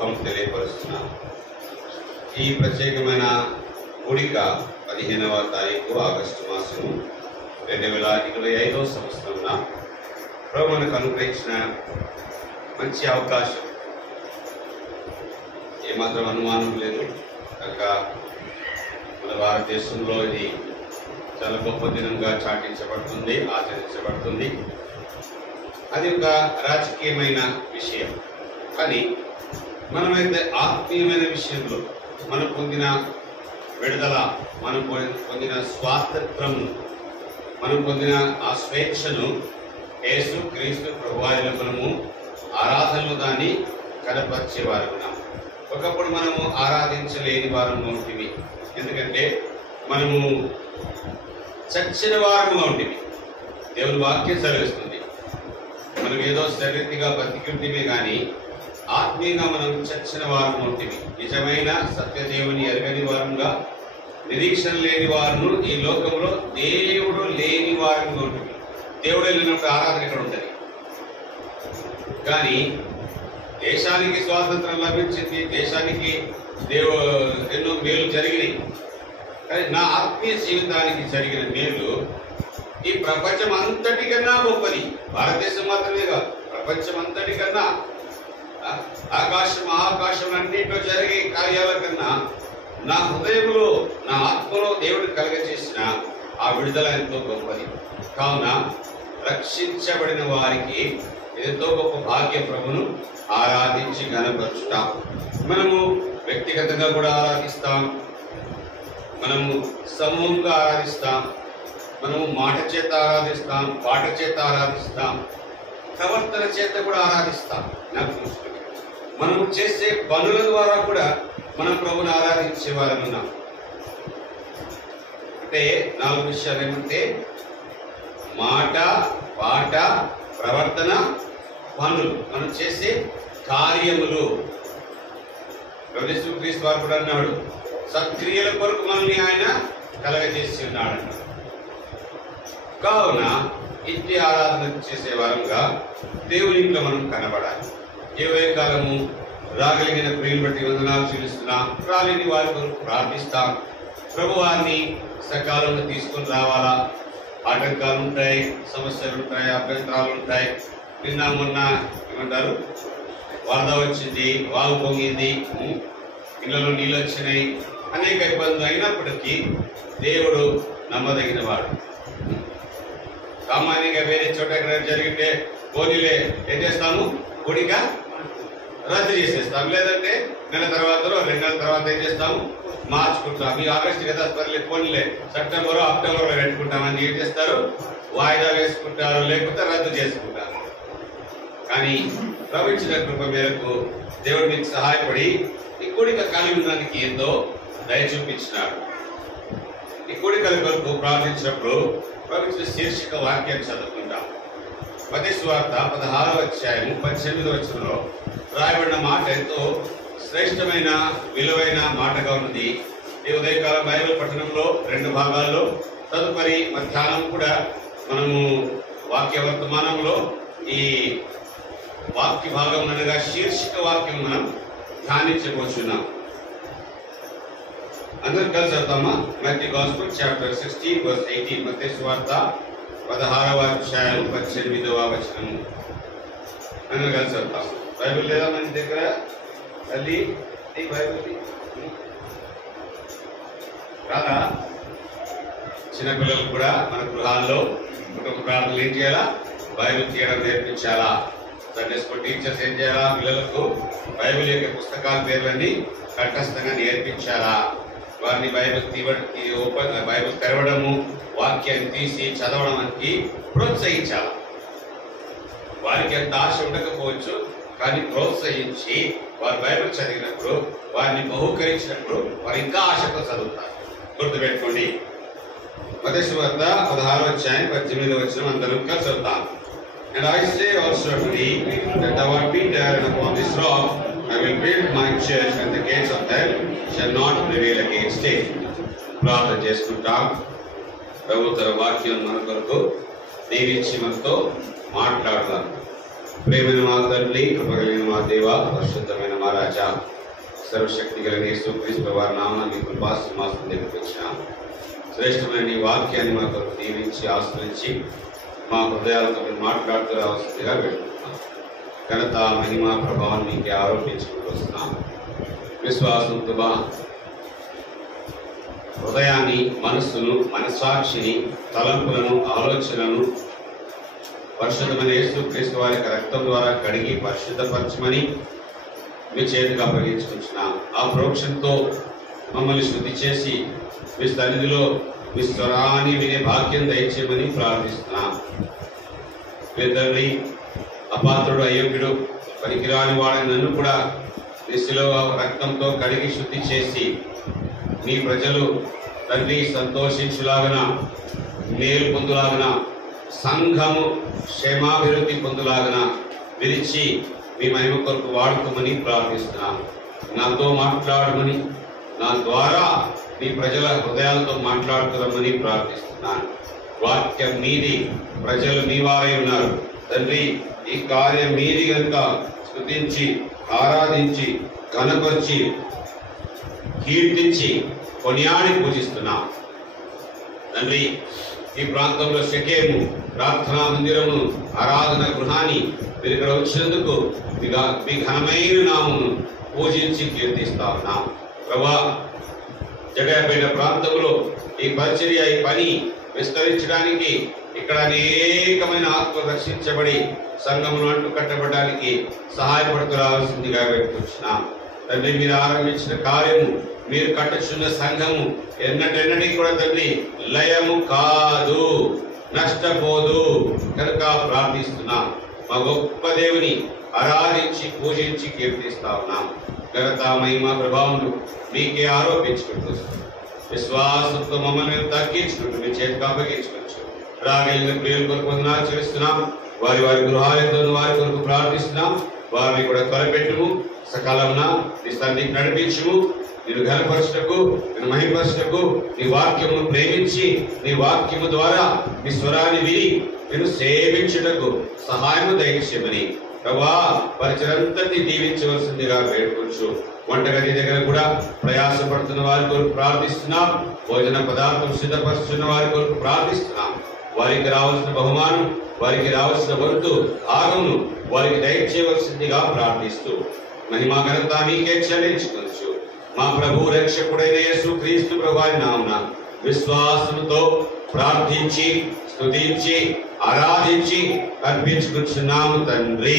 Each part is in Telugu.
శుభం తెలియపరుస్తున్నాను. ఈ ప్రత్యేకమైన కూడిక 15వ తారీఖు ఆగస్టు మాసము 2025వ సంవత్సరంన ప్రభు మనకు అనుగ్రహించిన మంచి అవకాశం, ఏమాత్రం అనుమానం లేదు. కనుక మన భారతదేశంలో ఇది చాలా గొప్ప దినంగా చాటించబడుతుంది, ఆచరించబడుతుంది. అది ఒక రాజకీయమైన విషయం. కానీ మనమైతే ఆత్మీయమైన విషయంలో మనం పొందిన విడుదల, మనం పొందిన స్వాతంత్రం, మనం పొందిన ఆ స్వేచ్ఛను యేసు క్రీస్తు ప్రభువారిలో మనము ఆరాధనలో దాన్ని కనపరిచేవారు ఉన్నాం. ఒకప్పుడు మనము ఆరాధించలేని వారంగా ఉంటుంది. ఎందుకంటే మనము చచ్చిన వారముగా ఉంటుంది. దేవుని వాక్యం సెలవిస్తుంది, మనం ఏదో శరీరంగా బతికింటిమే కానీ ఆత్మీయంగా మనం చచ్చిన వారంగా ఉంటుంది. నిజమైన సత్యదేవుని ఎరగని వారంగా, నిరీక్షణ లేని వారును ఈ లోకంలో దేవుడు లేని వారంగా ఉంటుంది. దేవుడు వెళ్ళినప్పుడు ఆరాధన ఇక్కడ ఉంటుంది. కానీ దేశానికి స్వాతంత్రం లభించింది, దేశానికి ఎన్నో మేలు జరిగినాయి. కానీ నా ఆత్మీయ జీవితానికి జరిగిన మేలు ఈ ప్రపంచం అంతటికన్నా గొప్పది. భారతదేశం మాత్రమే కాదు, ప్రపంచం అంతటికన్నా, ఆకాశం మహాకాశం అన్నింటిలో జరిగే కార్యాల కన్నా నా హృదయంలో, నా ఆత్మలో దేవుడు కలగచేసిన ఆ విడుదల ఎంతో గొప్పది. కావున రక్షించబడిన వారికి ఎంతో గొప్ప భాగ్య ప్రభును ఆరాధించి గణపరుచుతాం. మనము వ్యక్తిగతంగా కూడా ఆరాధిస్తాం, మనము సమూహంగా ఆరాధిస్తాం, మనము మాట చేత ఆరాధిస్తాం, పాట చేత ఆరాధిస్తాం, ప్రవర్తన చేత కూడా ఆరాధిస్తాం. నాకు చూసుకుంటే మనము చేసే పనుల ద్వారా కూడా మనం ప్రభుని ఆరాధించే వారం ఉన్నాం. అంటే 4 విషయాలు ఏమంటే మాట, పాట, ప్రవర్తన, పనులు, మనం చేసే కార్యములు. యేసుక్రీస్తు వారు కూడా అన్నాడు, సత్క్రియల కొరకు మనల్ని ఆయన కలగజేసి ఉన్నాడు. కావున ఇంటి ఆరాధన చేసే వారంగా దేవుని ఇంట్లో మనం కనబడాలి. ఏ కాలము రాగలిగిన ప్రియుని బట్టి వందనాలు చెల్లిస్తున్నాం, రాలేని వారి కొరకు ప్రార్థిస్తాం. ప్రభువారిని సకాలంలో తీసుకొని రావాలా. ఆటంకాలు ఉంటాయి, సమస్యలు ఉంటాయి, అభ్యంతరాలు ఉంటాయి. నిన్న మొన్న ఏమంటారు, వరద వచ్చింది, వాగు పొంగింది, ఇళ్లలో నీళ్ళు వచ్చినాయి, అనేక ఇబ్బందులు అయినప్పటికీ దేవుడు నమ్మదగిన వాడు. సామాన్యంగా వేరే చోట ఎక్కడ జరిగితే పోనీలే ఏం చేస్తాము, కూడిక రద్దు చేసేస్తాం. లేదంటే నెల తర్వాత 2 నెలల తర్వాత ఏం చేస్తాము, మార్చుకుంటాం. ఈ ఆగస్టు కదా పర్లేదు, పోనీలే సెప్టెంబర్ అక్టోబర్లో పెట్టుకుంటామని ఏం చేస్తారు, వాయిదా వేసుకుంటారు, లేకపోతే రద్దు చేసుకుంటారు. కానీ ప్రవచించిన కృప మేరకు దేవుడు మీకు సహాయపడి ఈ కూడిక కలిగి ఉండడానికి ఎంతో దయ చూపించినాడు. ఈ కూడికల కొరకు ప్రార్థించినప్పుడు ప్రవచించిన శీర్షిక వాక్యాన్ని చదువుకుంటాం. మత్తయి సువార్త 16వ అధ్యాయం 18వ వచనంలో రాయబడిన మాట ఎంతో శ్రేష్టమైన, విలువైన మాటగా ఉన్నది. ఈ ఉదయకాల బైబిల్ పఠనంలో 2 భాగాల్లో, తదుపరి మధ్యాహ్నం కూడా మనము వాక్య వర్తమానంలో ఈ వాక్య భాగం అనగా శీర్షిక వాక్యం మనం ధ్యానించబోతున్నాం. అందరూ కలిసి చదువుతామా? మత్తయి గాస్పెల్ చాప్టర్ 16:18. మత్తయి సువార్త 16వ అధ్యాయం 18వ వచనం. అందరూ కలిసి చదువుతాం. బైబిల్ లేదా మన దగ్గర? తల్లి ఈ బైబిల్ రాదా? చిన్నపిల్లలు కూడా మన గృహాల్లో కుటుంబ ప్రార్థనలు ఏం చేయాలా? బైబిల్ తీయడం నేర్పించాలా. సండే స్కూల్ టీచర్స్ ఏం చేయాలా? పిల్లలకు బైబిల్ యొక్క పుస్తకాల పేర్లన్నీ కంఠస్థంగా నేర్పించాలా. వారిని బైబిల్ తెరవడము, వాక్యాన్ని తీసి చదవడానికి ప్రోత్సహించాలా. వారికి ఎంత ఆశ ఉండకపోవచ్చు, కానీ ప్రోత్సహించి వారు బైబిల్ చదివినప్పుడు, వారిని బహుకరించినప్పుడు వారు ఇంకా ఆశతో చదువుతారు. గుర్తుపెట్టుకోండి. మత్తయి సువార్త 16వ అధ్యాయం 18వ వచనం అందరూ కలిసి చదువుతాం. And I say also to thee that thou art Peter, and upon this rock I will build my church, and the gates of hell shall not prevail against it. ప్రార్థన చేసుకుంటాం. ప్రభు తన వాక్యం మన కొరకు దీవించి మనతో మాట్లాడతారు. ప్రేమైన మా తండ్రి, కృపగలిగిన మా దేవ, పరిశుద్ధమైన మా రాజా, సర్వశక్తి కలిగిన యేసుక్రీస్తు వారి నామాన్ని కృపాసింహాసనం దగ్గరికి వచ్చినాం. శ్రేష్టమైన నీ వాక్యాన్ని మాతో దీవించి ఆశ్రయించి మా హృదయాలతో మాట్లాడుతూ రావాల్సిందిగా పెట్టుకుంటున్నాం. ఘనత, మహిమ, ప్రభావం మీకే ఆరోపించుకుంటూ వస్తున్నాం. విశ్వాసంతో హృదయాన్ని, మనస్సును, మనస్సాక్షిని, తలంపులను, ఆలోచనలను పరిశుద్ధమైన యేసుక్రీస్తు వారి రక్తం ద్వారా కడిగి పరిశుద్ధపరచమని మీ చేతికి అప్పగించుకుంటున్నాం. ఆ ప్రోక్షంతో మమ్మల్ని శుద్ధి చేసి మీ సన్నిధిలో మీ స్వరాన్ని వినే భాగ్యం దయచేయమని ప్రార్థిస్తున్నాం. మీ తండ్రి, అపాత్రుడు, అయోగ్యుడు, పనికిరాని వాడని నన్ను కూడా దిశలో రక్తంతో కడిగి శుద్ధి చేసి మీ ప్రజలు తండ్రి సంతోషించులాగన, మేలు పొందులాగన, సంఘము క్షేమాభివృద్ధి పొందులాగన విరిచి మీ మహిమ కొరకు వాడుకోమని ప్రార్థిస్తున్నాను. నాతో మాట్లాడమని, నా ద్వారా మీ ప్రజల హృదయాలతో మాట్లాడుతున్నామని ప్రార్థిస్తున్నాను. వాక్యం మీది, ప్రజలు మీ వారై ఉన్నారు తండ్రి. ఈ కార్యం మీది కనుక స్తుతించి, ఆరాధించి, కనపరిచి, కీర్తించి, కొనియాడి పూజిస్తున్నాం తండ్రి. ఈ ప్రాంతంలో షకేము ప్రార్థనా మందిరము, ఆరాధన గృహాన్ని మీరు ఇక్కడ వచ్చినందుకు మీ ఘనమైన నామమును పూజించి కీర్తిస్తా ఉన్నాం ప్రభా. జగపేట ప్రాంతంలో ఈ పరిచర్య, ఈ పని విస్తరించడానికి, ఇక్కడ అనేకమైన ఆత్మలు రక్షించబడి సంఘమును అంటు కట్టబడడానికి సహాయపడుతూ రావాల్సిందిగా పెట్టుకుంటున్నాం తండ్రి. మీరు ఆరంభించిన కార్యము, మీరు కట్టుచున్న సంఘము ఎన్నటెన్నటికీ కూడా తండ్రి లయము కాదు, నష్టపోదు కనుక ప్రార్థిస్తున్నాం. మా గొప్ప దేవుని ఆరాధించి, పూజించి కీర్తిస్తా ఉన్నాం. ఘనత, మహిమ, ప్రభావములు మీకే ఆరోపించుకుంటూ విశ్వాసంతో మమ్మల్ని మేము తగ్గించుకుంటూ మీ చేతికి అప్పగించుకోవచ్చు. రాగలిగిన ప్రియుల కొరకు ఆచరిస్తున్నాం. వారి వారి గృహాలతో వారి కొరకు ప్రార్థిస్తున్నాం. వారిని కూడా త్వరపెట్టుము, సకాలమున నీ సన్నిధికి నడిపించుము. నేను ఘనపరచుటకు, నేను మహిమపరచుటకు, నీ వాక్యమును ప్రేమించి, నీ వాక్యము ద్వారా నీ స్వరాన్ని విని నేను సేవించుటకు సహాయము దయచేయమని ప్రభా పరిచయంతటిని దీవించవలసిందిగా వేడుకోవచ్చు. వంటగది దగ్గర కూడా ప్రయాసపడుతున్న వారి కొరకు ప్రార్థిస్తున్నాం. భోజన పదార్థం సిద్ధపరుస్తున్న వారి కొరకు ప్రార్థిస్తున్నాం. వారికి రావాల్సిన బహుమానం, వారికి రావాల్సిన వంతు భాగమును వారికి దయచేయవలసిందిగా ప్రార్థిస్తూ మహిమా ఘనత మీకే చెల్లించుకోవచ్చు. మా ప్రభు రక్షకుడైన యేసుక్రీస్తు ప్రభువారి నామమున విశ్వాసముతో ప్రార్థించి, స్తుతించి, ఆరాధించి అర్పించుకుంటున్నాము తండ్రి.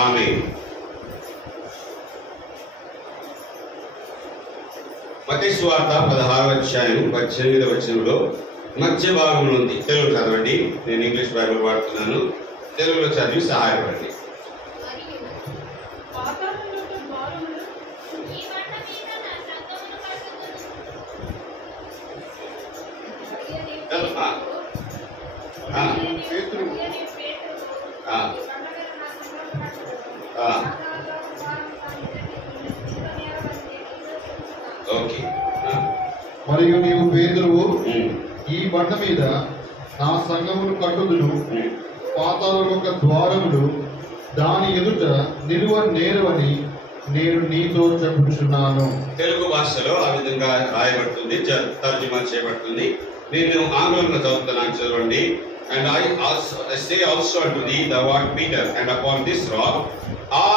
ఆమేన్. మత్తయి సువార్త 16వ అధ్యాయం 18వ వచనంలో మధ్య భాగంలో ఉంది. తెలుగు చదవండి. నేను ఇంగ్లీష్ బైబిల్ వాడుతున్నాను. తెలుగులో చదివి సహాయపడండి. మరియు నీవు పేతురువు, ఈ బండ మీద నా సంఘమును కట్టుదును, పాతాళలోక ద్వారములు దాని ఎదుట నిలువ నేరవని నేను నీతో చెప్పుచున్నాను. తెలుగు భాషలో ఆ విధంగా రాయబడుతుంది, తర్జుమా చేయబడుతుంది. నేను ఆంగ్లంలో చదువుతున్నాను, చదవండి. And I say also unto thee the word Peter, and upon this rock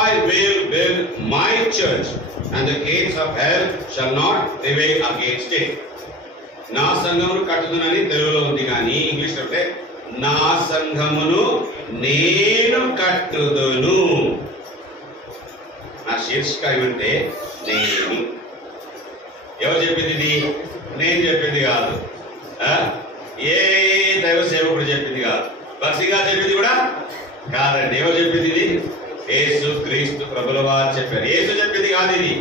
I will build my church, and the gates of hell shall not prevail against it. నా సంఘమును కట్టుదునని తెలుగులో ఉంది, కానీ ఇంగ్లీష్ అంటే నా సంఘమును నేను కట్టుదును. నా శీర్షిక ఏమంటే నేను. ఎవరు చెప్పింది ఇది? నేను చెప్పింది కాదు, ఏ దైవ సేవకుడు చెప్పింది కాదు, బస్సిగా చెప్పింది కూడా కాదండి. ఎవరు చెప్పింది ఇది? యేసు క్రీస్తు ప్రభుల వారు చెప్పారు. యేసు చెప్పింది కాదు ఇది.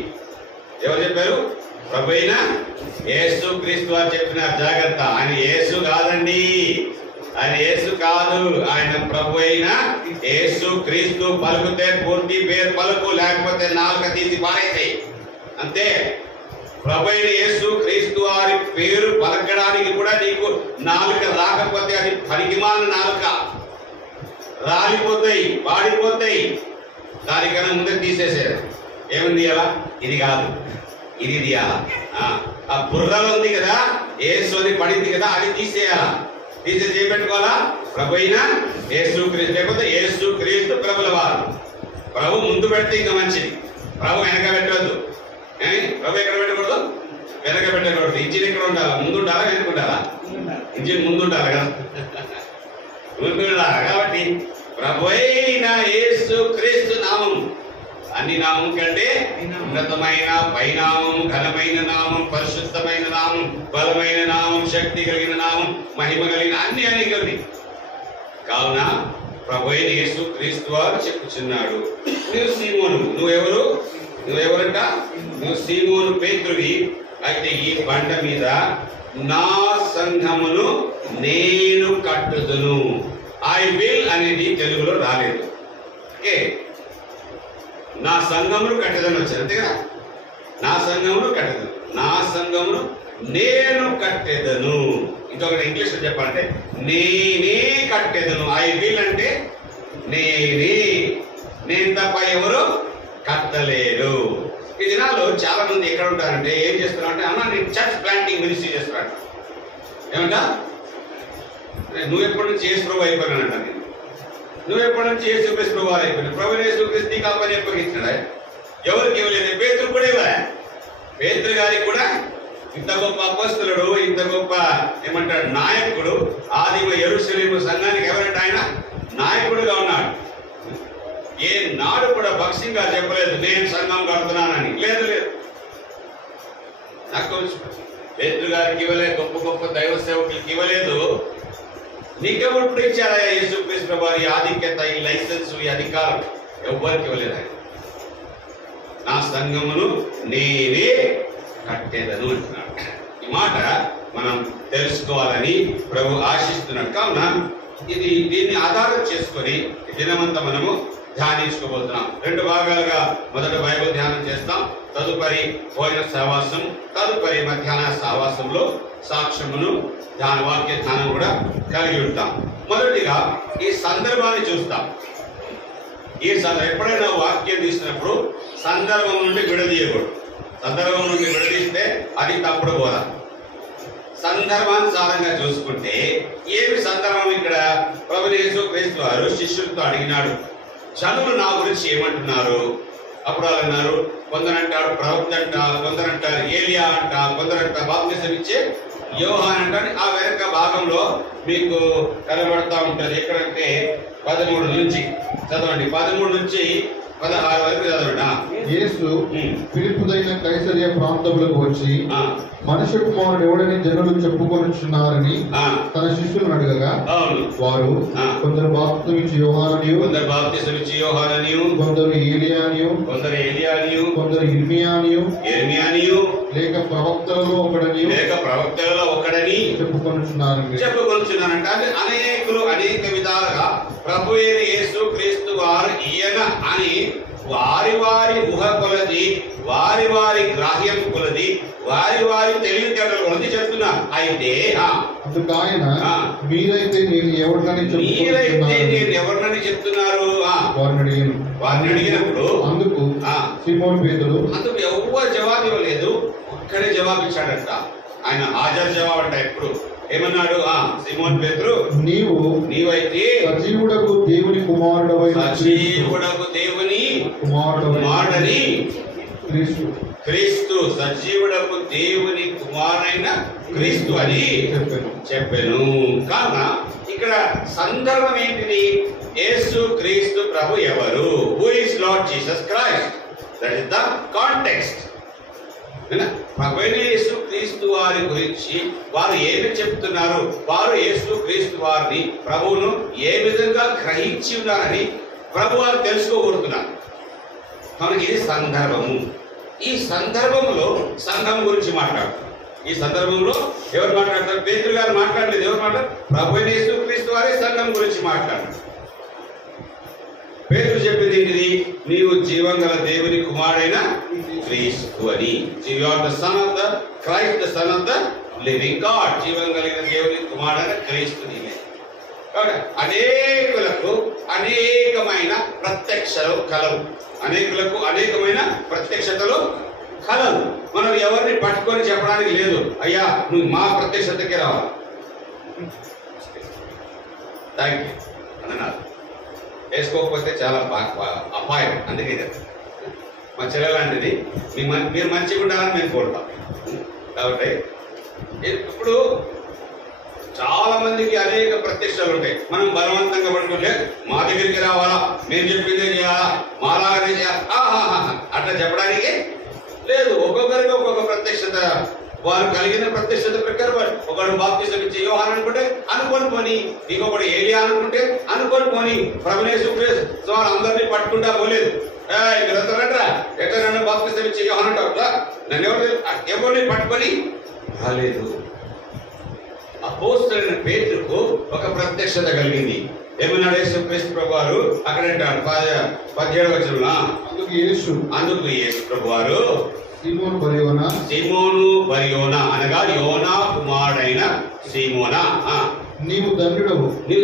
ఎవరు చెప్పారు? ప్రభు అయిన యేసు క్రీస్తు వారు చెప్పినారు. జాగ్రత్త, ఆయన యేసు కాదండి, ఆయన యేసు కాదు, ఆయన ప్రభు అయిన యేసు క్రీస్తు. పలుకుతే పూర్తి పేరు పలుకు, లేకపోతే నాలుక తీసి పారేసి అంతే. ప్రభు అయిన యేసు క్రీస్తు వారి పేరు పలకడానికి కూడా నీకు నాలుక రాకపోతే అది పనికిమాలిన నాలుక. రాలిపోతాయి, వాడిపోతాయి. దానికన్నా ముందే తీసేసారు. ఏముంది అలా? ఇది కాదు, ఇది తీయాలా. ఆ బుర్రలో ఉంది కదా, యేసు అని పడింది కదా, అది తీసేయాలా. తీసేసి చేపెట్టుకోవాలా? ప్రభు అయినా యేసు క్రీస్తు, లేకపోతే యేసు క్రీస్తు ప్రభుల వారు. ప్రభు ముందు పెడితే ఇంకా మంచిది, ప్రభు వెనక పెట్టవద్దు. ప్రభు ఎక్కడ పెట్టకూడదు? వెనక పెట్టకూడదు. ఇంజిన్ ఎక్కడ ఉండాలా? ముందు ఉండాలా, వెనక ఉండాలా? ఇంజిన్ ముందు ఉండాలి కదా, ముందు ఉండాలి. కాబట్టి ప్రభు అయిన యేసు క్రీస్తు నామం అన్ని నామం కంటే ఉన్నతమైన పైనామం, ఘనమైన నామం, పరిశుద్ధమైన నామం, బలమైన నామం, శక్తి కలిగిన నామం, మహిమ కలిగిన అన్ని కలిగి. కావున ప్రభు అయిన యేసు క్రీస్తు వారు చెప్పుచున్నాడు, నువ్వు సీమోను. నువ్వెవరంట? నువ్వు సీమోను పేతురువి. అయితే ఈ బండ మీద నా సంఘమును నేను కట్టుదును. ఐ విల్ అనేది తెలుగులో రాలేదు. ఓకే, నా సంఘమును కట్టెదను వచ్చారు, అంతేగా? నా సంఘమును కట్టెదను, నా సంఘమును నేను కట్టెదను. ఇంకొకటి ఇంగ్లీష్లో చెప్పాలంటే నేనే కట్టెదను. ఐ విల్ అంటే నేనే, నేను తప్ప ఎవరు కట్టలేరు. ఈ దినాల్లో చాలా మంది ఎక్కడ ఉంటారంటే ఏం చేస్తున్నారంటే, అన్న నేను చర్చ్ ప్లాంటింగ్ మినిస్ట్రీ చేస్తున్నాడు. ఏమంటా? నువ్వు ఎప్పటి నుంచి యేసు ప్రభు అయిపోయినానంట. నేను నువ్వు ఎప్పటి నుంచి యేసు క్రీస్తు ప్రభు అయిపోయినా. ప్రభు యేసు క్రీస్తు కాపని ఎప్పగించినాడా? ఎవరికి ఇవ్వలేదు. పేతురు కూడా ఇవ్వలే. పేతురు గారికి కూడా ఇంత గొప్ప అపొస్తలుడు, ఇంత గొప్ప ఏమంటాడు నాయకుడు, ఆదిమ యెరూషలేము సంఘానికి ఎవరంటే ఆయన నాయకుడుగా ఉన్నాడు. ఏ నాడు కూడా భక్ష్యంగా చెప్పలేదు నేను సంఘం కడుతున్నానని. లేదు లేదు, నాకు పేతురు గారికి ఇవ్వలేదు, గొప్ప గొప్ప దైవ సేవకులకి ఇవ్వలేదు. నీకెవరు ఇచ్చారా యేసు క్రీస్తు వారి ఆధిక్యత, ఈ లైసెన్స్, ఈ అధికారం ఎవరికి ఇవ్వలేదు. ఆయన నా సంఘమును నేనే కట్టేదను అంటున్నాడు. ఈ మాట మనం తెలుసుకోవాలని ప్రభు ఆశిస్తున్నాడు. కావున దీన్ని ఆధారం చేసుకొని దినమంతా మనము ధ్యానించుకోబోతున్నాం. 2 భాగాలుగా మొదట బైబిల్ ధ్యానం చేస్తాం, తదుపరి భోజన సహవాసం, తదుపరి మధ్యాహ్న సహవాసంలో సాక్ష్యమును వాక్య ధ్యానం కూడా కలిగి ఉంటాం. మొదటిగా ఈ సందర్భాన్ని చూస్తాం. ఈ ఎప్పుడైనా వాక్యం తీసినప్పుడు సందర్భం నుండి విడదీయకూడదు. సందర్భం నుండి విడదీస్తే అది తప్పుడు బోధ. సందర్భానుసారంగా చూసుకుంటే ఏమి సందర్భం? ఇక్కడ ప్రభువు యేసు క్రీస్తు వారు శిష్యులతో అడిగినాడు, జనులు నా గురించి ఏమంటున్నారు? అప్పుడు వాళ్ళు అన్నారు, కొందరంటాడు ప్రవక్త అంట, కొందరంటారు ఏలియా అంట, కొందరంట బాప్తిసం ఇచ్చే యోహాన్ అంటారు. ఆ వెనక భాగంలో మీకు కనబడతా ఉంటుంది. ఎక్కడంటే 13 నుంచి చదవండి, 13 నుంచి 16 వరకు చదవండి. యేసు ఫిలిప్పుదైన కైసరియా ప్రాంతములకు వచ్చి మనుష్య కుమారుడు ఎవడని జనులు చెప్పుకొనుచున్నారని తన శిష్యులను అడగగా, వారు కొందరు బాప్తిసమిచ్చు యోహాననియు, కొందరు ఏలియానియు, కొందరు ఇర్మియానియు లేక ప్రవక్తలలో ఒకడని చెప్పుకొనుచున్నారంట. అనేకులు అనేక విధాలుగా ప్రభు అయిన యేసు క్రీస్తు వారు ఈయన అని వారి వారి ఊహ కొలది, వారి వారి గ్రాహ్యం కొలది, వారి వారి తెలివితేటలు కొలది చెప్తున్నారు. అయితే ఆయన మీరైతే నేను ఎవరినని చెప్తున్నారు వారిని అడిగినప్పుడు అందుకు సీమోను పేతురు అందుకు ఎవరు జవాబు ఇవ్వలేదు, ఒక్కడే జవాబు ఇచ్చాడంట. ఆయన హాజరు జవాబు అంట. ఎప్పుడు ఏమన్నాడు? సీమోను పేతురు, నీవైతే సజీవుడకు దేవుని కుమారుడని క్రీస్తు, సజీవుడకు దేవుని కుమారుడైన క్రీస్తు అని చెప్పాను. కావున ఇక్కడ సందర్భం ఏంటిది? యేసు క్రీస్తు ప్రభు ఎవరు? Who is lord Jesus Christ. That is the context. ప్రభు యేసు క్రీస్తు వారి గురించి వారు ఏమి చెప్తున్నారు, వారు యేసు క్రీస్తు వారిని ప్రభువును ఏ విధంగా గ్రహించి ఉన్నారని ప్రభు వారు తెలుసుకోగలుగుతున్నారు. మనకి ఇది సందర్భము. ఈ సందర్భంలో సంఘం గురించి మాట్లాడతారు. ఈ సందర్భంలో ఎవరు మాట్లాడతారు? పేతురు గారు మాట్లాడలేదు. ఎవరు మాట్లాడారు? ప్రభు యేసు క్రీస్తు వారి సంఘం గురించి మాట్లాడారు. పేతురు చెప్పింది ఏంటిది? నీవు జీవం గల దేవుని కుమారుడైన క్రీస్తు అని. You are the son of the Christ, the son of the living God. జీవం కలిగిన దేవుని కుమారుడైన క్రీస్తు నీవే. అనేకులకు అనేకమైన ప్రత్యక్షలు కలవు. అనేకులకు అనేకమైన ప్రత్యక్షతలు కలవు. మనం ఎవరిని పట్టుకొని చెప్పడానికి లేదు, అయ్యా నువ్వు మా ప్రత్యక్షతకి రావాలి థ్యాంక్ యూ అన్నారు. వేసుకోకపోతే చాలా అపాయం. అందుకే మా చెల్లెలాంటిది మీరు మంచిగా ఉండాలని మేము కోరుతాం. కాబట్టి ఇప్పుడు చాలా మందికి అనేక ప్రత్యక్షాలు ఉంటాయి. మనం బలవంతంగా పట్టుకుంటే మా దగ్గరికి రావాలా, మేము చెప్పిందే చేయాలా, మాలాగానే చేయాలా అట్లా చెప్పడానికి లేదు. ఒక్కొక్కరికి ఒక్కొక్క ప్రత్యక్షత, వారు కలిగిన ప్రత్యక్షత ప్రకారం ఒకడు బాప్తిసం ఇచ్చే యోహాను అనుకుంటే అనుకొని పోని, ఇంకొకటి ఏలియా అనుకుంటే అనుకొని పోని, ప్రభునేసు వారు అందరినీ పట్టుకుంటా పోలేదు. మీరందరూ ఎక్కడ నన్ను బాప్తిసం ఇచ్చే యోహాను అంటారు, నన్ను ఎవరిని పట్టుకొని రాలేదు. అపోస్తలుడైన పేతురుకు ఒక ప్రత్యక్షత కలిగింది. ఏమన్నాడు యేసుక్రీస్తు ప్రభువారు అక్కడ అంటాడు 17వ వచనంలో, అందుకు యేసు ప్రభువారు సీమోను బర్యోనా అనగా యోనా కుమారుడైన సీమోనా, నీవు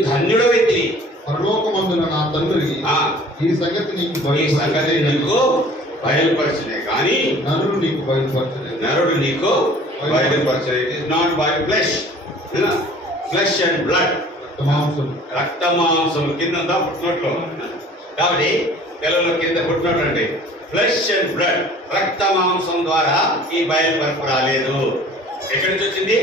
ధన్యుడవైతివి, పరలోకమందున నా తండ్రి ఈ సంగతి నీకు బయలుపరచలే కానీ నరుడు నీకు బయలుపరచలేదు. It is not by flesh and blood, రక్త మాంసము కింద పుట్టినట్లు. కాబట్టి పిల్లలు కింద పుట్టినట్లు అంటే ఫ్లెష్ అండ్ బ్లడ్, రక్త మాంసం ద్వారా ఈ బయలుపరపు రాలేదు. ఎక్కడి నుంచి వచ్చింది?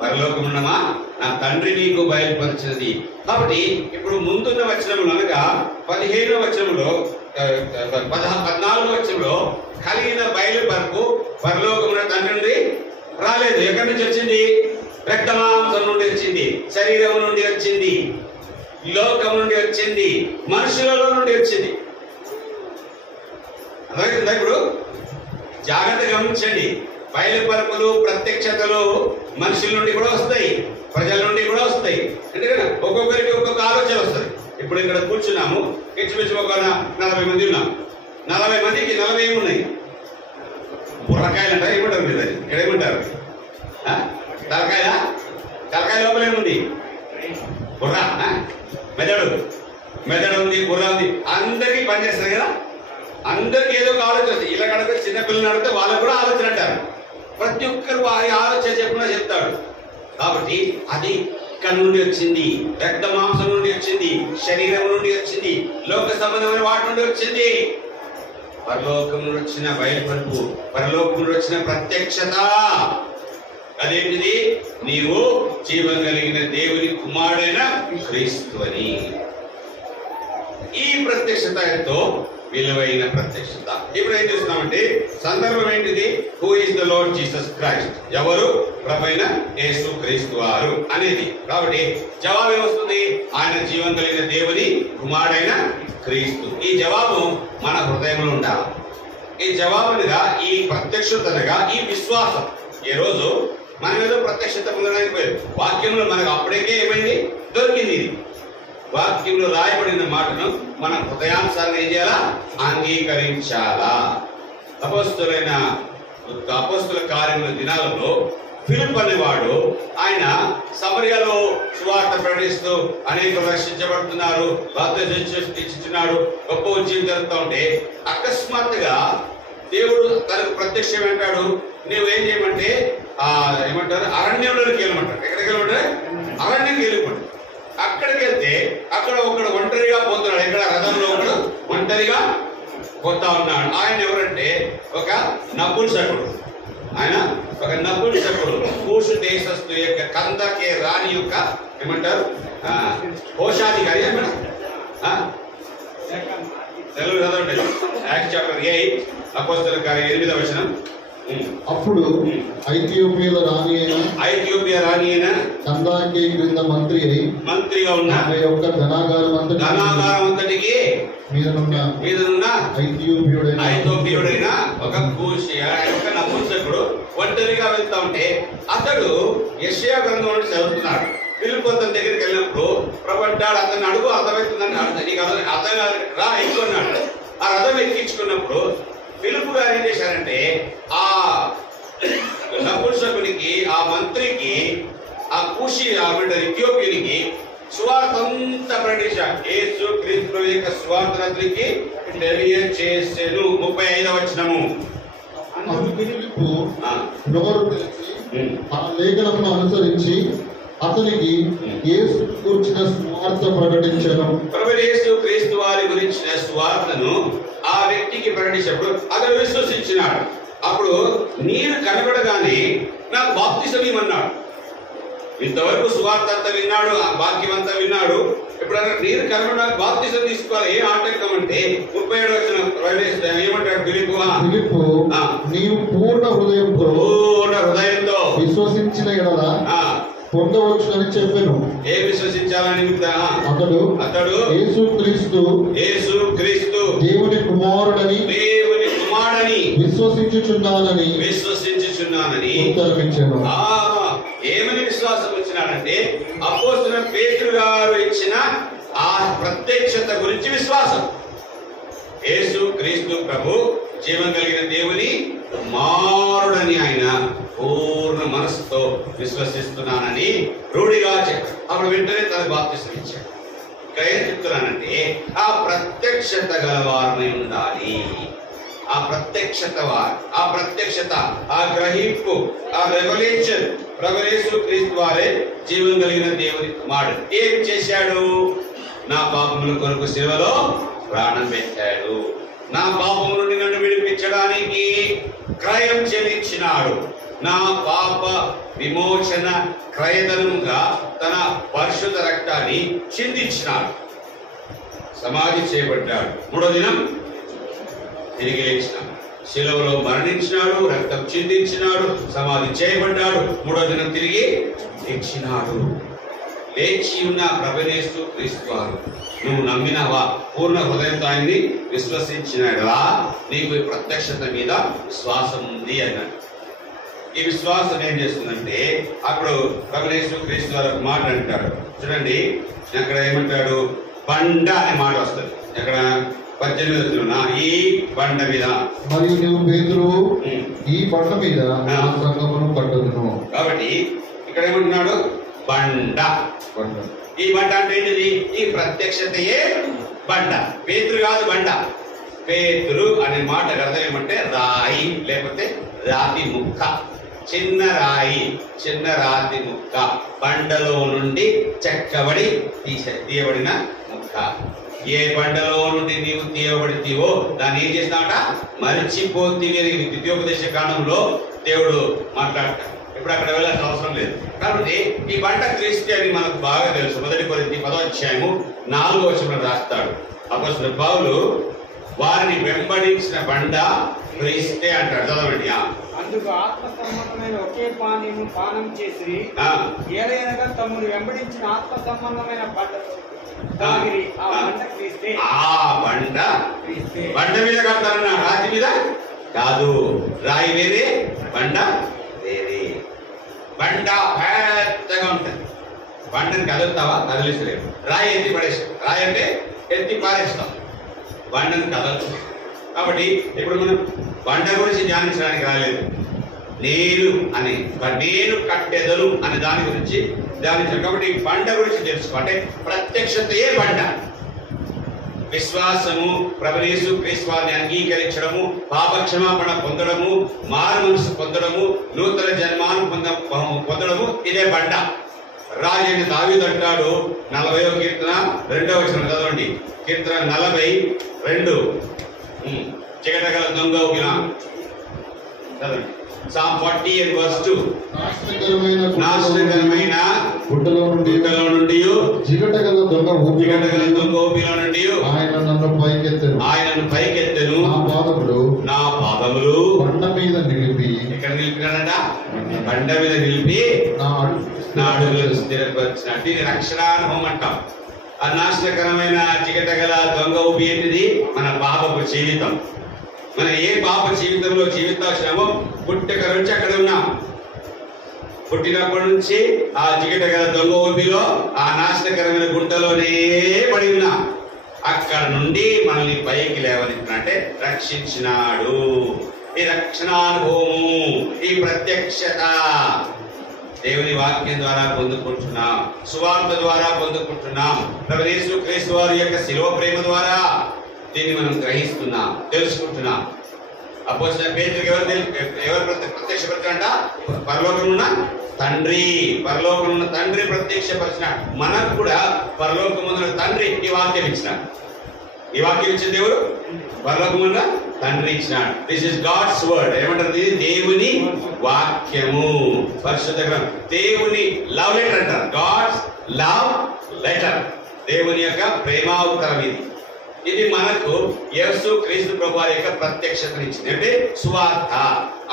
పరలోకమున్నమా నా తండ్రి నీకు బయలుపరిచినది. కాబట్టి ఇప్పుడు ముందున్న వచనములు అనగా 15వ వచనంలో 14వ వచనంలో కలిగిన బయలుపరపు పరలోకమున్న తండ్రి నుండి రాలేదు. ఎక్కడి నుంచి వచ్చింది? రక్తమాంసం నుండి వచ్చింది, శరీరం నుండి వచ్చింది, లోకం నుండి వచ్చింది, మనుషులలో నుండి వచ్చింది. అర్థమవుతుందా? ఇప్పుడు జాగ్రత్త గమనించండి. బయలుపరపులు ప్రత్యక్షతలు మనుషుల నుండి కూడా వస్తాయి, ప్రజల నుండి కూడా వస్తాయి. ఎందుకంటే ఒక్కొక్కరికి ఒక్కొక్క ఆలోచన వస్తుంది. ఇప్పుడు ఇక్కడ కూర్చున్నాము, ఇంచుమించు ఒక 40 మంది ఉన్నాం. 40 మందికి 40 ఏమున్నాయి? బుర్రకాయలు అంటారు, ఏమంటారు మీరు? ఇక్కడ ఏమంటారు? తలకాయ లోపల ఏముంది? బుర్ర, మెదడు ఉంది, బుర్ర ఉంది. అందరికీ పనిచేస్తుంది కదా, అందరికి ఏదో ఒక ఆలోచన వస్తుంది. ఇలా కడితే చిన్నపిల్లలు అడిగితే వాళ్ళకు కూడా ఆలోచన అంటారు. ప్రతి ఒక్కరు వారి ఆలోచన చెప్పినా చెప్తాడు. కాబట్టి అది ఇక్కడ నుండి వచ్చింది, రక్త మాంసం నుండి వచ్చింది, శరీరం నుండి వచ్చింది, లోక సంబంధమైన వాటి నుండి వచ్చింది. పరలోకం నుండి వచ్చిన బయలుపరుపు, పరలోకం నుండి వచ్చిన ప్రత్యక్షత. అదేంటిది? నీవు జీవం కలిగిన దేవుని కుమారుడైన క్రీస్తు అని. ఈ ప్రత్యక్షత ఎంతో విలువైన ప్రత్యక్షత. ఇప్పుడు ఏం చూస్తున్నామంటే సందర్భం ఏంటిది? Who is the lord Jesus Christ, ఎవరు? ప్రభువైన యేసు క్రీస్తు వారు అనేది. కాబట్టి జవాబు ఏమొస్తుంది? ఆయన జీవం కలిగిన దేవుని కుమారుడైన క్రీస్తు. ఈ జవాబు మన హృదయంలో ఉండాలి. ఈ జవాబునిగా, ఈ ప్రత్యక్షతగా ఈ విశ్వాసం. ఈ రోజు మనం ఏదో ప్రత్యక్షత పొందడానికి పోయారు. వాక్యంలో మనకు అప్పటికే ఏమైంది? దొరికింది. వాక్యంలో రాయబడిన మాటను మన హృదయానుసారం ఏం చేయాలా? అంగీకరించాలా. అపోస్తుల కార్యముల దినాలలో ఫిలిప్ అనేవాడు, ఆయన సమరయలో సువార్త ప్రకటిస్తూ అనేకులు రక్షించబడుతున్నారు, బాప్తిస్తున్నాడు, గొప్ప ఉద్యమం జరుగుతూ ఉంటే అకస్మాత్తుగా దేవుడు తనకు ప్రత్యక్షం అంటాడు, నువ్వేం చేయమంటే ఏమంటారు? అరణ్యంలోకి వెళ్ళమంటారు. ఎక్కడికి వెళ్ళమంటారు? అరణ్యంకి వెళ్ళిపోండి. అక్కడికి వెళ్తే అక్కడ ఒకడు ఒంటరిగా పోతున్నాడు. ఇక్కడ రథంలో ఒకడు ఒంటరిగా పోతా ఉన్నాడు. ఆయన ఎవరంటే ఒక నపుంసకుడు. ఆయన ఒక నపుంసకుడు, కూషు దేశస్థు యొక్క కందకే రాణి యొక్క ఏమంటారు? కోశాధికారి. తెలుగు చదవండి. యాక్ట్స్ చాప్టర్ 8 అపోస్తలుల కార్యం 8వ వచనం. అప్పుడు ఐథియోపియా రాణి అయిన కందాకే క్రింద మంత్రిగా ఉన్న యొక్క ధనాగారం అంతటికి మీదనున్న ఐథియోపియుడైన ఒక నపుంసకుడు ఒంటరిగా వెళ్తా ఉంటే అతడు యెషయా గ్రంథం చదువుతున్నాడు. ఫిలిప్ అతని దగ్గరికి వెళ్ళినప్పుడు ప్రభు అంటాడు, అతన్ని అడుగు, అర్థమవుతుందని. నీకు అర్థం కాదు, రా ఎక్కున్నాడు. ఆ రథం ఎక్కించుకున్నప్పుడు ఫిలిప్ గారు ఏం చేశారంటే ఆ నపుంసకునికి, ఆ మంత్రికి, ఆ కూషి ఇథియోపియునికి సువార్త అంతా ప్రకటించాడు. యేసు క్రీస్తు యొక్క సువార్తకి తెలియచేసెను. 35వ వచనము. ఫిలిప్పు నోరు తెరిచి ఆ లేఖనమును అనుసరించి అతనికి యేసు గురించిన సువార్త ప్రకటించను. ప్రభువైన యేసు క్రీస్తు వారి గురించిన సువార్తను ఆ వ్యక్తికి ప్రకటించినప్పుడు అతను విశ్వసించినాడు. అప్పుడు నీరు కనబడగానే నాకు బాప్తిసం ఇవ్వమన్నాడు. ఇంతవరకు సువార్త అంతా విన్నాడు, ఆ వాక్యం అంతా విన్నాడు. ఎప్పుడన్నా నీరు కనబడడానికి బాప్తిసం తీసుకోవాలి. ఏం ఆటంకం అంటే 37 వచ్చిన ఏమంటాడు ఫిలిప్పు, నీవు పూర్ణ హృదయంతో విశ్వసించిన ఎడల పొందవచ్చునని చెప్పాను. ఏం విశ్వసించాలని? అతడు యేసు క్రీస్తు దేవుని కుమారుడని విశ్వసించుచున్నానని ఉత్తరమిచ్చాను. ఏమని విశ్వాసం వచ్చినాడంటే అపోస్తలుడైన పేతురు గారు ఇచ్చిన ఆ ప్రత్యక్షత గురించి విశ్వాసం. యేసు క్రీస్తు ప్రభు జీవం కలిగిన దేవుని కుమారుడని ఆయన పూర్ణ మనసుతో విశ్వసిస్తున్నానని రూఢిగా చెప్పాడు. అప్పుడు వెంటనే తన బాప్తిసం ఇచ్చాడు. ఇక్కడ ఏం చెప్తున్నానంటే ఆ ప్రత్యక్షత గలవారమై ఉండాలి. ఆ ప్రత్యక్షత, ఆ గ్రహింపు, ఆ రెవల్యూషన్ ప్రభువైన యేసు క్రీస్తు వారే జీవం కలిగిన దేవుని కుమారుడు. ఏం చేశాడు? నా పాపముల కొరకు శిలువలో ప్రాణం పెట్టాడు. నా పాపము నుండి నన్ను విడిపించడానికి క్రయం చెల్లించినాడు. నా పాప విమోచన క్రయధనముగా తన పరిశుద్ధ రక్తాన్ని చిందించినాడు. సమాధి చేయబడ్డాడు. 3వ దినం తిరిగి లేచినాడు. శిలువలో మరణించినాడు, రక్తం చిందించినాడు, సమాధి చేయబడ్డాడు. 3వ దినం తిరిగి లేచినాడు. లేచి ఉన్న ప్రభువైన యేసు క్రీస్తు వారు నువ్వు నమ్మినవా? పూర్ణ హృదయంతో ఆయన్ని విశ్వసించినవా? నీకు ఈ ప్రత్యక్షత మీద విశ్వాసం ఉంది అన్నాడు. ఈ విశ్వాసం ఏం చేస్తుందంటే అప్పుడు ప్రభువైన యేసు క్రీస్తు వారు ఒక మాట అంటాడు. చూడండి, అక్కడ ఏమంటాడు? బండ అనే మాట వస్తుంది. అక్కడ 18 ఈ బండ మీద మరియు నువ్వు పేతురు ఈ బండ మీద నా సంఘమును కట్టుదును. కాబట్టి ఇక్కడ ఏమంటున్నాడు? బండ. ఈ బండ అంటే ఏంటిది? ఈ ప్రత్యక్షతయే బండ. పేతురు కాదు బండ. పేతురు అనే మాటకు అర్థం ఏమంటే రాయి, లేకపోతే రాతి ముక్క. చిన్న రాయి, చిన్న రాతి ముక్క, బండలో నుండి చెక్కబడి తీయబడిన ముక్క. ఏ బండలో నుండి నీవు తీయబడితీవో దాన్ని ఏం చేస్తామట? మరిచిపోతీవి. ద్వితీయోపదేశ కాండంలో దేవుడు మాట్లాడతాడు. ఇప్పుడు అక్కడ వెళ్ళాల్సిన అవసరం లేదు. కాబట్టి ఈ బండ క్రీస్తు అని మనకు బాగా తెలుసు. 1 కొరింథీ 10వ అధ్యాయము 4వ వచనంలో రాస్తాడు అపోస్తలుడు పౌలు, వారిని వెంబడించిన బండ క్రీస్తే అంటాడు. చదవండి. అందుకు ఆత్మ సంబంధమైన ఒకే పానీయము పానం చేసి ఏలయనగా తమను వెంబడించిన ఆత్మ సంబంధమైన బండ మీద కడతారన్న, రాతి మీద కాదు. రాయి వేరే, బండ వేరే. బండ పెద్దగా ఉంటుంది. బండని కదులుతావా? కదిలిస్తలేవు. రాయి ఎత్తి పడేస్తాం. రాయి అంటే ఎత్తి పారేస్తాం, బండని కదలదు. కాబట్టి ఇప్పుడు మనం బండ గురించి ధ్యానించడానికి రాలేదు. నేను కట్టెదలు అనే దాని గురించి ధ్యానించాను. కాబట్టి బండ గురించి తెలుసుకో. అంటే ప్రత్యక్షతయే బండ. విశ్వాసము, ప్రభువైన యేసు క్రీస్తు వారిని అంగీకరించడము, పాపక్షమాపణ పొందడము, మారు మనసు పొందడము, నూతన జన్మాను పొందడము, ఇదే బండ. రాజైన దావీదు అంటాడు 40వ కీర్తన 2వ వచనం చదవండి. కీర్తన 42 చికటగల దొంగ చదవండి. Psalm 40 and verse 2. నాశనకరమైన గుట్టలో నుండి చికటగల దొంగ ఊపిలో నుండి ఆయనను పైకెత్తెను. నా పాదములు బండ మీద నిలిపి. ఎక్కడ నిలిపినాడట? బండ మీద నిలిపి నా అడుగులను స్థిరపరిచినట్టు. ఇది రక్షణానుభవం అంటాం. ఆ నాశనకరమైన చికటగల దొంగ ఊపి ఏంటిది? మన పాపపు జీవితం. మనం ఏ పాప జీవితంలో జీవితాశ్రమో పుట్టక నుంచి అక్కడ ఉన్నాం. పుట్టినప్పటి నుంచి ఆ చికటగల దొంగ ఊపిలో, ఆ నాశనకరమైన గుంటలోనే పడి ఉన్నాం. అక్కడ నుండి మనల్ని పైకి లేవనిచ్చినట్టే రక్షించినాడు. ఈ రక్షణానుభవము, ఈ ప్రత్యక్షత దేవుని వాక్యం ద్వారా పొందుకుంటున్నాం, సువార్త ద్వారా పొందుకుంటున్నాం. ప్రభు యేసు క్రీస్తు వారి యొక్క శిలువ ప్రేమ ద్వారా దీన్ని మనం గ్రహిస్తున్నాం, తెలుసుకుంటున్నాం. అపోస్తలుడైన పేతురుకి ఎవరు ప్రత్యక్షపరిచారంట? పరలోకమున్న తండ్రి. పరలోకమున్న తండ్రి ప్రత్యక్షపరిచినాడు. మనకు కూడా పరలోకమున్న తండ్రి ఈ వాక్యం ఇచ్చినాడు. ఈ వాక్యం ఇచ్చిన దేవుడు పరలోకమున్న తండ్రి ఇచ్చినాడు. This is God's word. ఏమంటారు? ఇది దేవుని వాక్యము, పరిశుద్ధ గ్రంథం, దేవుని లవ్ లెటర్ అంటారు. గాడ్స్ లవ్ లెటర్, దేవుని యొక్క ప్రేమావతారం ఇది. ఇది మనకు యేసు క్రీస్తు ప్రభువారి యొక్క ప్రత్యక్షతనిచ్చింది. అంటే సువార్త,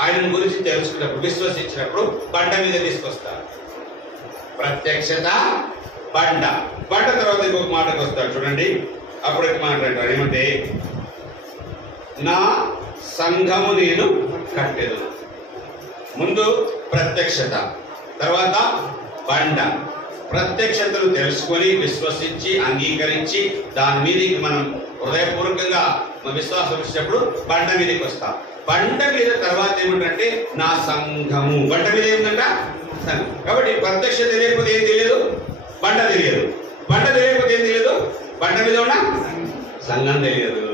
ఆయన గురించి తెలుసుకున్నప్పుడు, విశ్వసించినప్పుడు బండ మీద తీసుకొస్తారు. ప్రత్యక్షత, బండ. బండ తర్వాత ఇంకొక మాటకు వస్తాడు చూడండి. అప్పుడు మాట్లాడతాడు ఏమంటే, నా సంఘము నేను కట్టెదు. ముందు ప్రత్యక్షత, తర్వాత బండ. ప్రత్యక్షతను తెలుసుకొని విశ్వసించి అంగీకరించి దాని మీదకి మనం హృదయపూర్వకంగా విశ్వాసం ఇచ్చినప్పుడు బండ మీదకి వస్తాం. బండ మీద తర్వాత ఏమిటంటే నా సంఘము. బండ మీద ఏమిటంట? సంఘం. కాబట్టి ప్రత్యక్షత తెలియకపోతే ఏం తెలియదు, బండ తెలియదు. బండ తెలియకపోతే ఏం తెలియదు, బండ మీద ఉన్న సంఘం తెలియదు.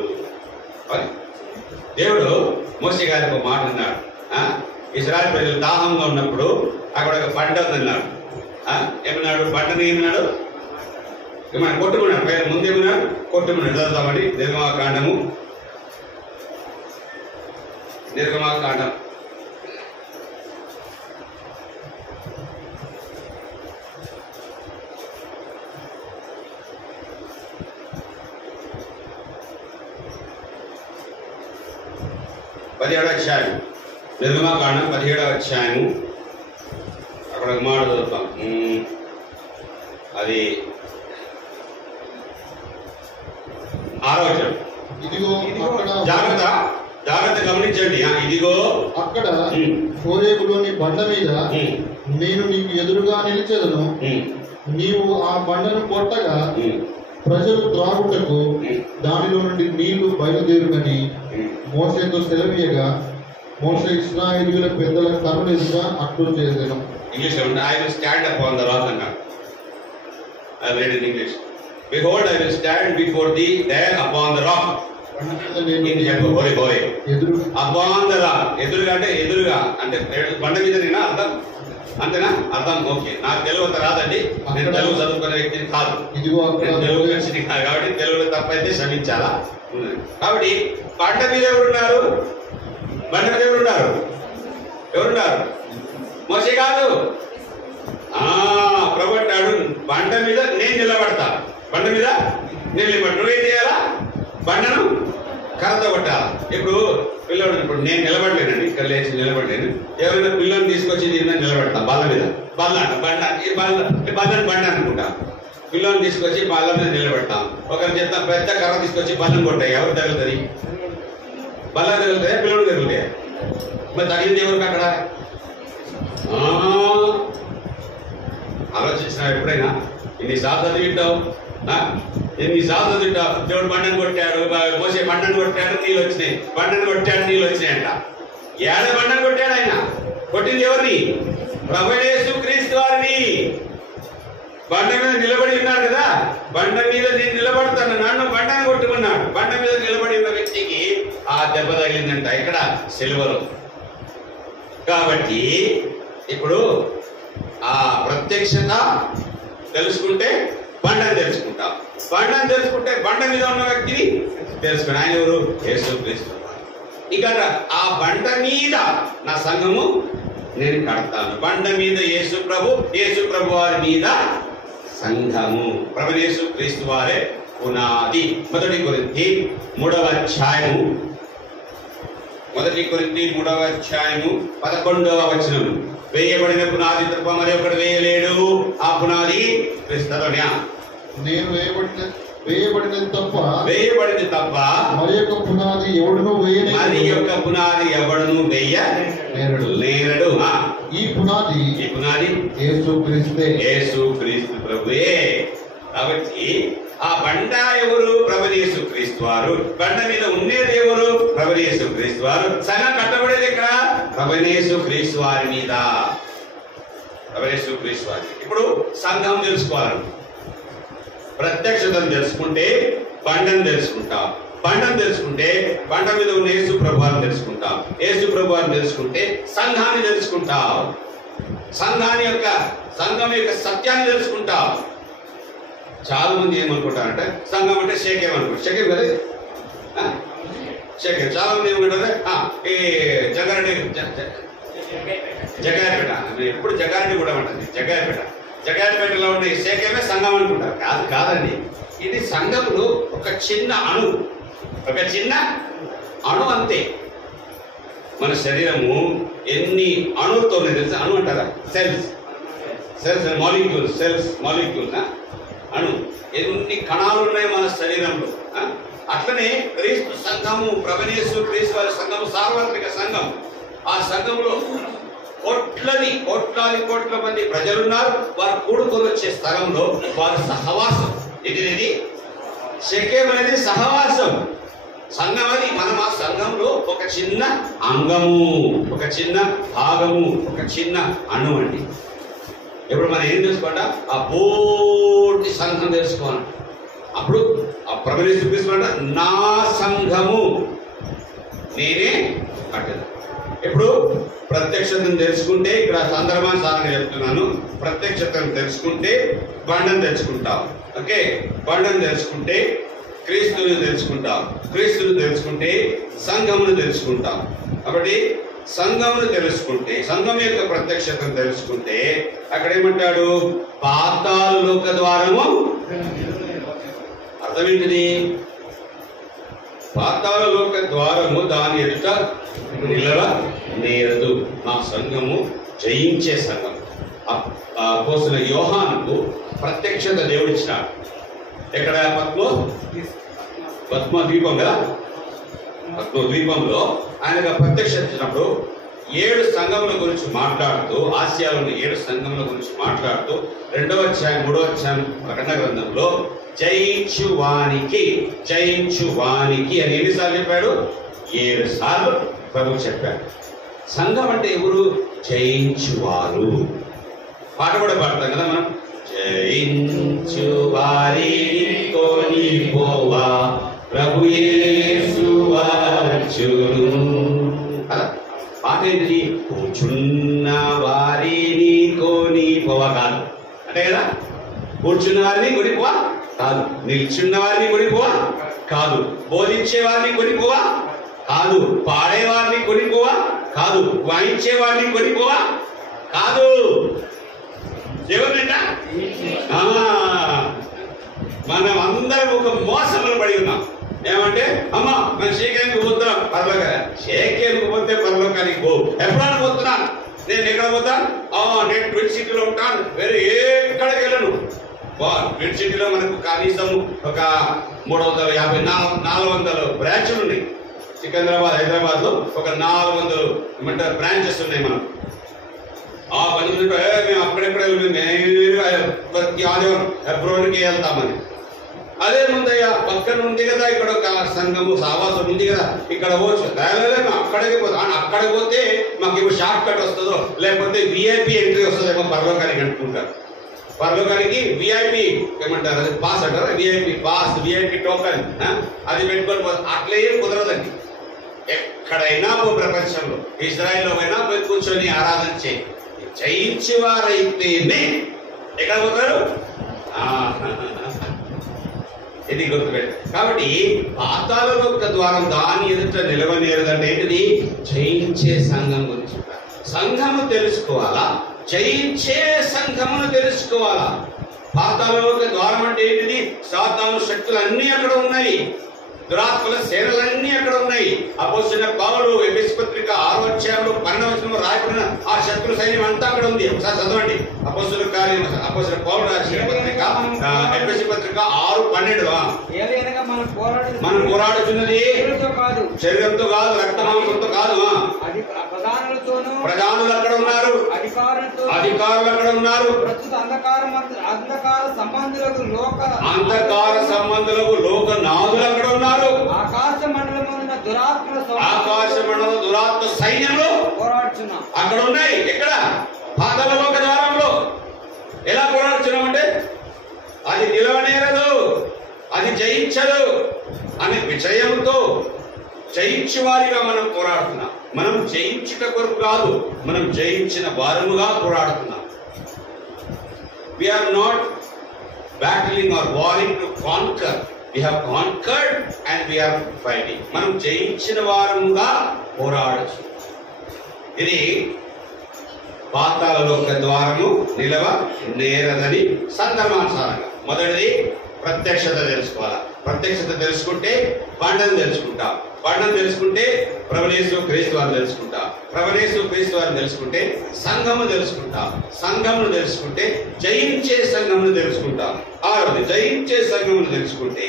దేవుడు మోషే గారికి ఒక మాట అన్నాడు. ఇశ్రాయేలు ప్రజలు దాహంగా ఉన్నప్పుడు అక్కడ ఒక బండ ఉందన్నాడు. ఏమన్నాడు? బండని ఏమన్నాడు? ఏమన్నా కొట్టుకున్నాడు. పైన ముందు ఏమన్నాడు? కొట్టుకున్నాడు. చదువుతామని నిర్గమాకాండము, నిర్గమాకాండం 17వ అధ్యాయం, నిర్గమాకాండం 17వ అధ్యాయము. అక్కడ ఒక మాట చదువుతాం. అది 6వ వచనం. ఇదిగో అక్కడ, జాగ్రత్త జాగ్రత్త గమనించండి. ఇదిగో అక్కడ హోరేబులోని బండ మీద నేను నీకు ఎదురుగా నిలిచెదను. నీవు ఆ బండను కొట్టగా ప్రజలు త్రాగుటకు దానిలో నుండి నీళ్లు బయలుదేరునని మోషేతో సెలవీయగా, మోషే ఇశ్రాయేలీయుల పెద్దల కర్రలు ఎదుట అట్లు చేసెను. ఇంగ్లీష్ లో I will stand upon the rock అన్నాడు. I read in English. Behold, I will stand before thee there upon the rock. Upon the rock. ఎదురుగా అంటే ఎదురుగా అంటే బండ మీద నేనా అర్థం? అంతేనా? అర్థం. ఓకే. నాకు తెలుగు అంత రాదండి, నేను తెలుగు చదువుకునే వ్యక్తిని కాదు, తెలుగు మనిషిని కాదు. కాబట్టి తెలుగులో తప్పైతే క్షమించాలా. కాబట్టి బండ మీద ఎవరున్నారు? బండ మీద ఎవరున్నారు? ఎవరున్నారు? మోషే కాదు. ప్రభు అంటాడు, బండ మీద నేను నిలబడతా. బండ మీద నేను నిలబడి నువ్వేం చేయాలా? బండను కర్రతో కొట్టాలా. ఇప్పుడు పిల్లలు, ఇప్పుడు నేను నిలబడలేనండి, ఇక్కడ లేచి నిలబడలేను. ఎవరైనా పిల్లల్ని తీసుకొచ్చి దీని నిలబడతా బల్ల మీద. బల్ల అంట బండ, బల్లని బండ అనుకుంటా. పిల్లల్ని తీసుకొచ్చి బల్ల మీద నిలబెడతాం. ఒకరి చేత పెద్ద కర్ర తీసుకొచ్చి బల్లని కొట్టాయి. ఎవరు తగులుతుంది? బల్ల తగులుతాయా? పిల్లలు తగులుతాయా? మరి తగిలింది ఎవరికి అక్కడ? ఆలోచించిన ఎప్పుడైనా ఇన్నిసార్లు చదివింటావు, ఎన్నిసార్లు చదివింటావు. దేవుడు బండను కొట్టాడు, మోసే బండను కొట్టాడు, నీళ్ళు వచ్చినాయి. బండను కొట్టాడు, నీళ్ళు వచ్చినాయంట. ఏడ బండను కొట్టాడు ఆయన? కొట్టింది ఎవరిని? ప్రభువైన యేసు క్రీస్తు వారిని. బండ మీద నిలబడి ఉన్నాడు కదా, బండ మీద నేను నిలబడతాను, నన్ను బండను కొట్టుకున్నాడు. బండ మీద నిలబడి ఉన్న వ్యక్తికి ఆ దెబ్బ తగిలిందంట ఇక్కడ సిలువలో. కాబట్టి ఇప్పుడు ఆ ప్రత్యక్షత తెలుసుకుంటే బండని తెలుసుకుంటాం. బండని తెలుసుకుంటే బండ మీద ఉన్న వ్యక్తిని తెలుసుకుని ఆయన ఎవరు? యేసు క్రీస్తు. ఇక ఆ బండ మీద నా సంఘము నేను కడతాను. బండ మీద యేసు ప్రభు వారి మీద సంఘము. ప్రభు యేసు క్రీస్తు వారే పునాది. 1 కొరింథీ 3వ అధ్యాయము, 1 కొరింథీ 3వ అధ్యాయము 11వ వచనం. వేయబడిన పునాది తప్ప మరి ఒకడు వేయలేడు, ఆ పునాది క్రీస్తులోనే. నేను వేయబడినది తప్ప మరి యొక్క పునాది ఎవడును వేయలేడు. ఈ పునాది యేసు క్రీస్తు ప్రభువే. కాబట్టి ఆ బండ ఎవరు? ప్రభు యేసు క్రీస్తు వారు. బండ మీద ఉండేది ఎవరు? ప్రభు యేసు క్రీస్తు వారు. సంఘం కట్టబడేది ఎక్కడ? ప్రభు యేసు క్రీస్తు వారి మీద. యేసుక్రీస్తు వారి. ఇప్పుడు సంఘం తెలుసుకోవాలండి. ప్రత్యక్షతను తెలుసుకుంటే బండను తెలుసుకుంటాం. బండను తెలుసుకుంటే బండ మీద ఉన్న యేసు ప్రభువాన్ని తెలుసుకుంటాం. యేసు ప్రభువాన్ని తెలుసుకుంటే సంఘాన్ని తెలుసుకుంటాం. సంఘం యొక్క సత్యాన్ని తెలుసుకుంటాం. చాలా మంది ఏమనుకుంటారంటే సంఘం అంటే షేకేం అనుకుంటారు. షేకేం కదా, షేకేం. చాలా మంది ఏమనుకుంటారు ఈ జగాయపేట ఎప్పుడు జగారెడ్డి కూడా ఉంటుంది. జగాయపేటలో ఉండే షేకేమే సంఘం అనుకుంటారు. కాదండి, ఇది సంఘంలో ఒక చిన్న అణు అంతే. మన శరీరము ఎన్ని అణువుతో తెలుసా? అణు అంటారా? సెల్స్ మాలిక్యూల్స్ అణు. ఎన్ని కణాలు ఉన్నాయి మన శరీరంలో. అట్లనే క్రీస్తు సంఘము, ప్రభువైన యేసు క్రీస్తు వారి సంఘము సార్వత్రిక సంఘం. ఆ సంఘంలో కోట్ల మంది ప్రజలున్నారు. వారు కూడుకొని వచ్చే స్థలంలో వారు సహవాసం. ఇది షెకెం అనేది సహవాసం. సంఘం అది మనం ఆ సంఘంలో ఒక చిన్న అంగము, ఒక చిన్న భాగము, ఒక చిన్న అణు అండి. ఇప్పుడు మనం ఏం తెలుసుకోవాలంట? ఆ పూర్తి సంఘం తెలుసుకోవాలి. అప్పుడు ఆ ప్రభువైన యేసు క్రీస్తు నా సంఘము నేనే కట్టదు. ఇప్పుడు ప్రత్యక్షతను తెలుసుకుంటే, ఇక్కడ సందర్భానుసారంగా చెప్తున్నాను, ప్రత్యక్షతను తెలుసుకుంటే బండను తెలుసుకుంటాం. ఓకే, బండను తెలుసుకుంటే క్రీస్తుని తెలుసుకుంటాం. క్రీస్తుని తెలుసుకుంటే సంఘమును తెలుసుకుంటాం. కాబట్టి సంఘమును తెలుసుకుంటే, సంఘం యొక్క ప్రత్యక్షతను తెలుసుకుంటే అక్కడ ఏమంటాడు? పాతాళలోక ద్వారము. అర్థమేంటిది? పాతాళలోక ద్వారము దాని ఎదుట నిలవనేరదు. మా సంఘము జయించే సంఘం. అపోస్తలుడైన యోహానుకు ప్రత్యక్షత దేవుడిచ్చినాడు. ఎక్కడ? పద్మ ద్వీపం కదా. పద్మ ద్వీపంలో ఆయనకు ప్రత్యక్షత ఇచ్చినప్పుడు 7 సంఘముల గురించి మాట్లాడుతూ, ఆసియాలోని 7 సంఘముల గురించి మాట్లాడుతూ 2వ అధ్యాయం 3వ అధ్యాయం ప్రకటన గ్రంథంలో జయించువానికి అని ఎన్నిసార్లు చెప్పాడు? 7 సార్లు ప్రభు చెప్పాడు. సంఘం అంటే ఎవరు? జయించువారు. పాట కూడా పాడతాం కదా మనం. జయించువారిని కొనిపోవా ప్రభు యేసు వచ్చును. అలా పాట ఏంటి? కూర్చున్న వారిని కొనిపోవా కాదు అంటే కదా. కూర్చున్న వారిని కొనిపోవా కాదు. నిల్చున్న వారిని కొనిపోవా కాదు. బోధించే వారిని కొనిపోవా కాదు. పాడేవారిని కొనిపోవా కాదు. వాయించే వారిని కొనిపోవా కాదు. ఎవరినంట? మనం అందరం ఒక మోసములు పడి ఉన్నాం. ఏమంటే అమ్మా మనం షేకేందుకు పోతున్నాం, షేకేందుకు పోతే పరలోకానికి పో. ఎప్పుడైనా పోతున్నాను నేను. ఎక్కడ పోతాను? నేను ట్విన్ సిటీలో ఉంటాను, వేరే ఎక్కడికి వెళ్ళను. ట్విన్ సిటీలో మనకు కనీసం ఒక 350-400 బ్రాంచ్లు ఉన్నాయి. సికింద్రాబాద్, హైదరాబాద్ లో ఒక 400 బ్రాంచెస్ ఉన్నాయి. మనం ఆ 10 నిమిషాలు మేము అక్కడెక్కడ ప్రతి ఆదివారం అబ్రోడ్కి వెళ్తామని. అదే ముందయ్యా పక్కన ఉంది కదా, ఇక్కడ ఒక సంఘము సావాసం ఉంది కదా, ఇక్కడ పోవచ్చు. అక్కడికి పోతాం. అక్కడికి పోతే మాకు ఇప్పుడు షార్ట్ కట్ వస్తుందో, లేకపోతే విఐపి ఎంట్రీ వస్తుందేమో పరలోకానికి అనుకుంటారు. పరలోకానికి విఐపి ఏమంటారు? అది పాస్ అంటారు. విఐపి పాస్, విఐపి టోకన్ అది పెట్టుకొని అట్లా ఏం కుదరదండి. ఎక్కడైనా ప్రపంచంలో, ఇజ్రాయెల్లో అయినా పోయి కూర్చొని ఆరాధన చేయి. జయించేవారైతేనే ఎక్కడ పోతారు? ఇది గుర్తుపెట్టు. కాబట్టి పాతాళలోక ద్వారం దాని ఎదుట నిలవనేరదంటే ఏంటిది? జయించే సంఘం గురించి. సంఘము తెలుసుకోవాలా, జయించే సంఘమును తెలుసుకోవాలా. పాతాళలోక ద్వారం అంటే ఏంటిది? సాతాను శక్తులు అన్ని అక్కడ ఉన్నాయి. దురాత్మల సేనలన్నీ అక్కడ ఉన్నాయి. అపోస్తలుడైన పౌలు ఎఫెసు పత్రిక 6వ అధ్యాయంలో 12వ వచనంలో రాయబడిన ఆ శత్రు సైన్యం అంతా అక్కడ ఉంది. ఒకసారి చదవండి. అపోస్తలుల కార్యం, అపోస్తలుడైన పౌలు రాసిన పత్రిక ఎఫెసు పత్రిక 6:12. మనం పోరాడుతున్నది శరీరంతో కాదు, రక్తమాంసంతో కాదు. ప్రధానులు అక్కడ ఉన్నారు, అధికారులు అక్కడ ఉన్నారు, అంధకార సంబంధులకు లోకనాథులు అక్కడ ఉన్నారు. ఆకాశ మండలం దురాత్మ సైన్యంలో పోరాడుతున్నాం. అక్కడ ఉన్నాయి. ఎక్కడ? పాతాళలోక ద్వారంలో. ఎలా పోరాడుతున్నామంటే అది నిలవనేరదు, అది జయించదు అనే విజయంతో జయించు వారిగా మనం పోరాడుతున్నాం. మనం జయించుట కొరకు కాదు, మనం జయించిన వారముగా పోరాడుతున్నాం. We are not battling or warring to conquer. We have conquered and we are fighting. మనం జయించిన వారముగా పోరాడచ్చు. ఇది పాతాళలోక ద్వారము నిలవ నేరదని సందర్భానుసారంగా. మొదటిది ప్రత్యక్షత తెలుసుకోవాలి. ప్రత్యక్షత తెలుసుకుంటే బండను తెలుసుకుంటాం. బండను తెలుసుకుంటే ప్రభుయేసు క్రీస్తు వారిని తెలుసుకుంటాం. ప్రభుయేసు క్రీస్తు వారిని తెలుసుకుంటే సంఘము తెలుసుకుంటాం. సంఘమును తెలుసుకుంటే జయించే సంఘమును తెలుసుకుంటాం. ఆరోది జయించే సంఘమును తెలుసుకుంటే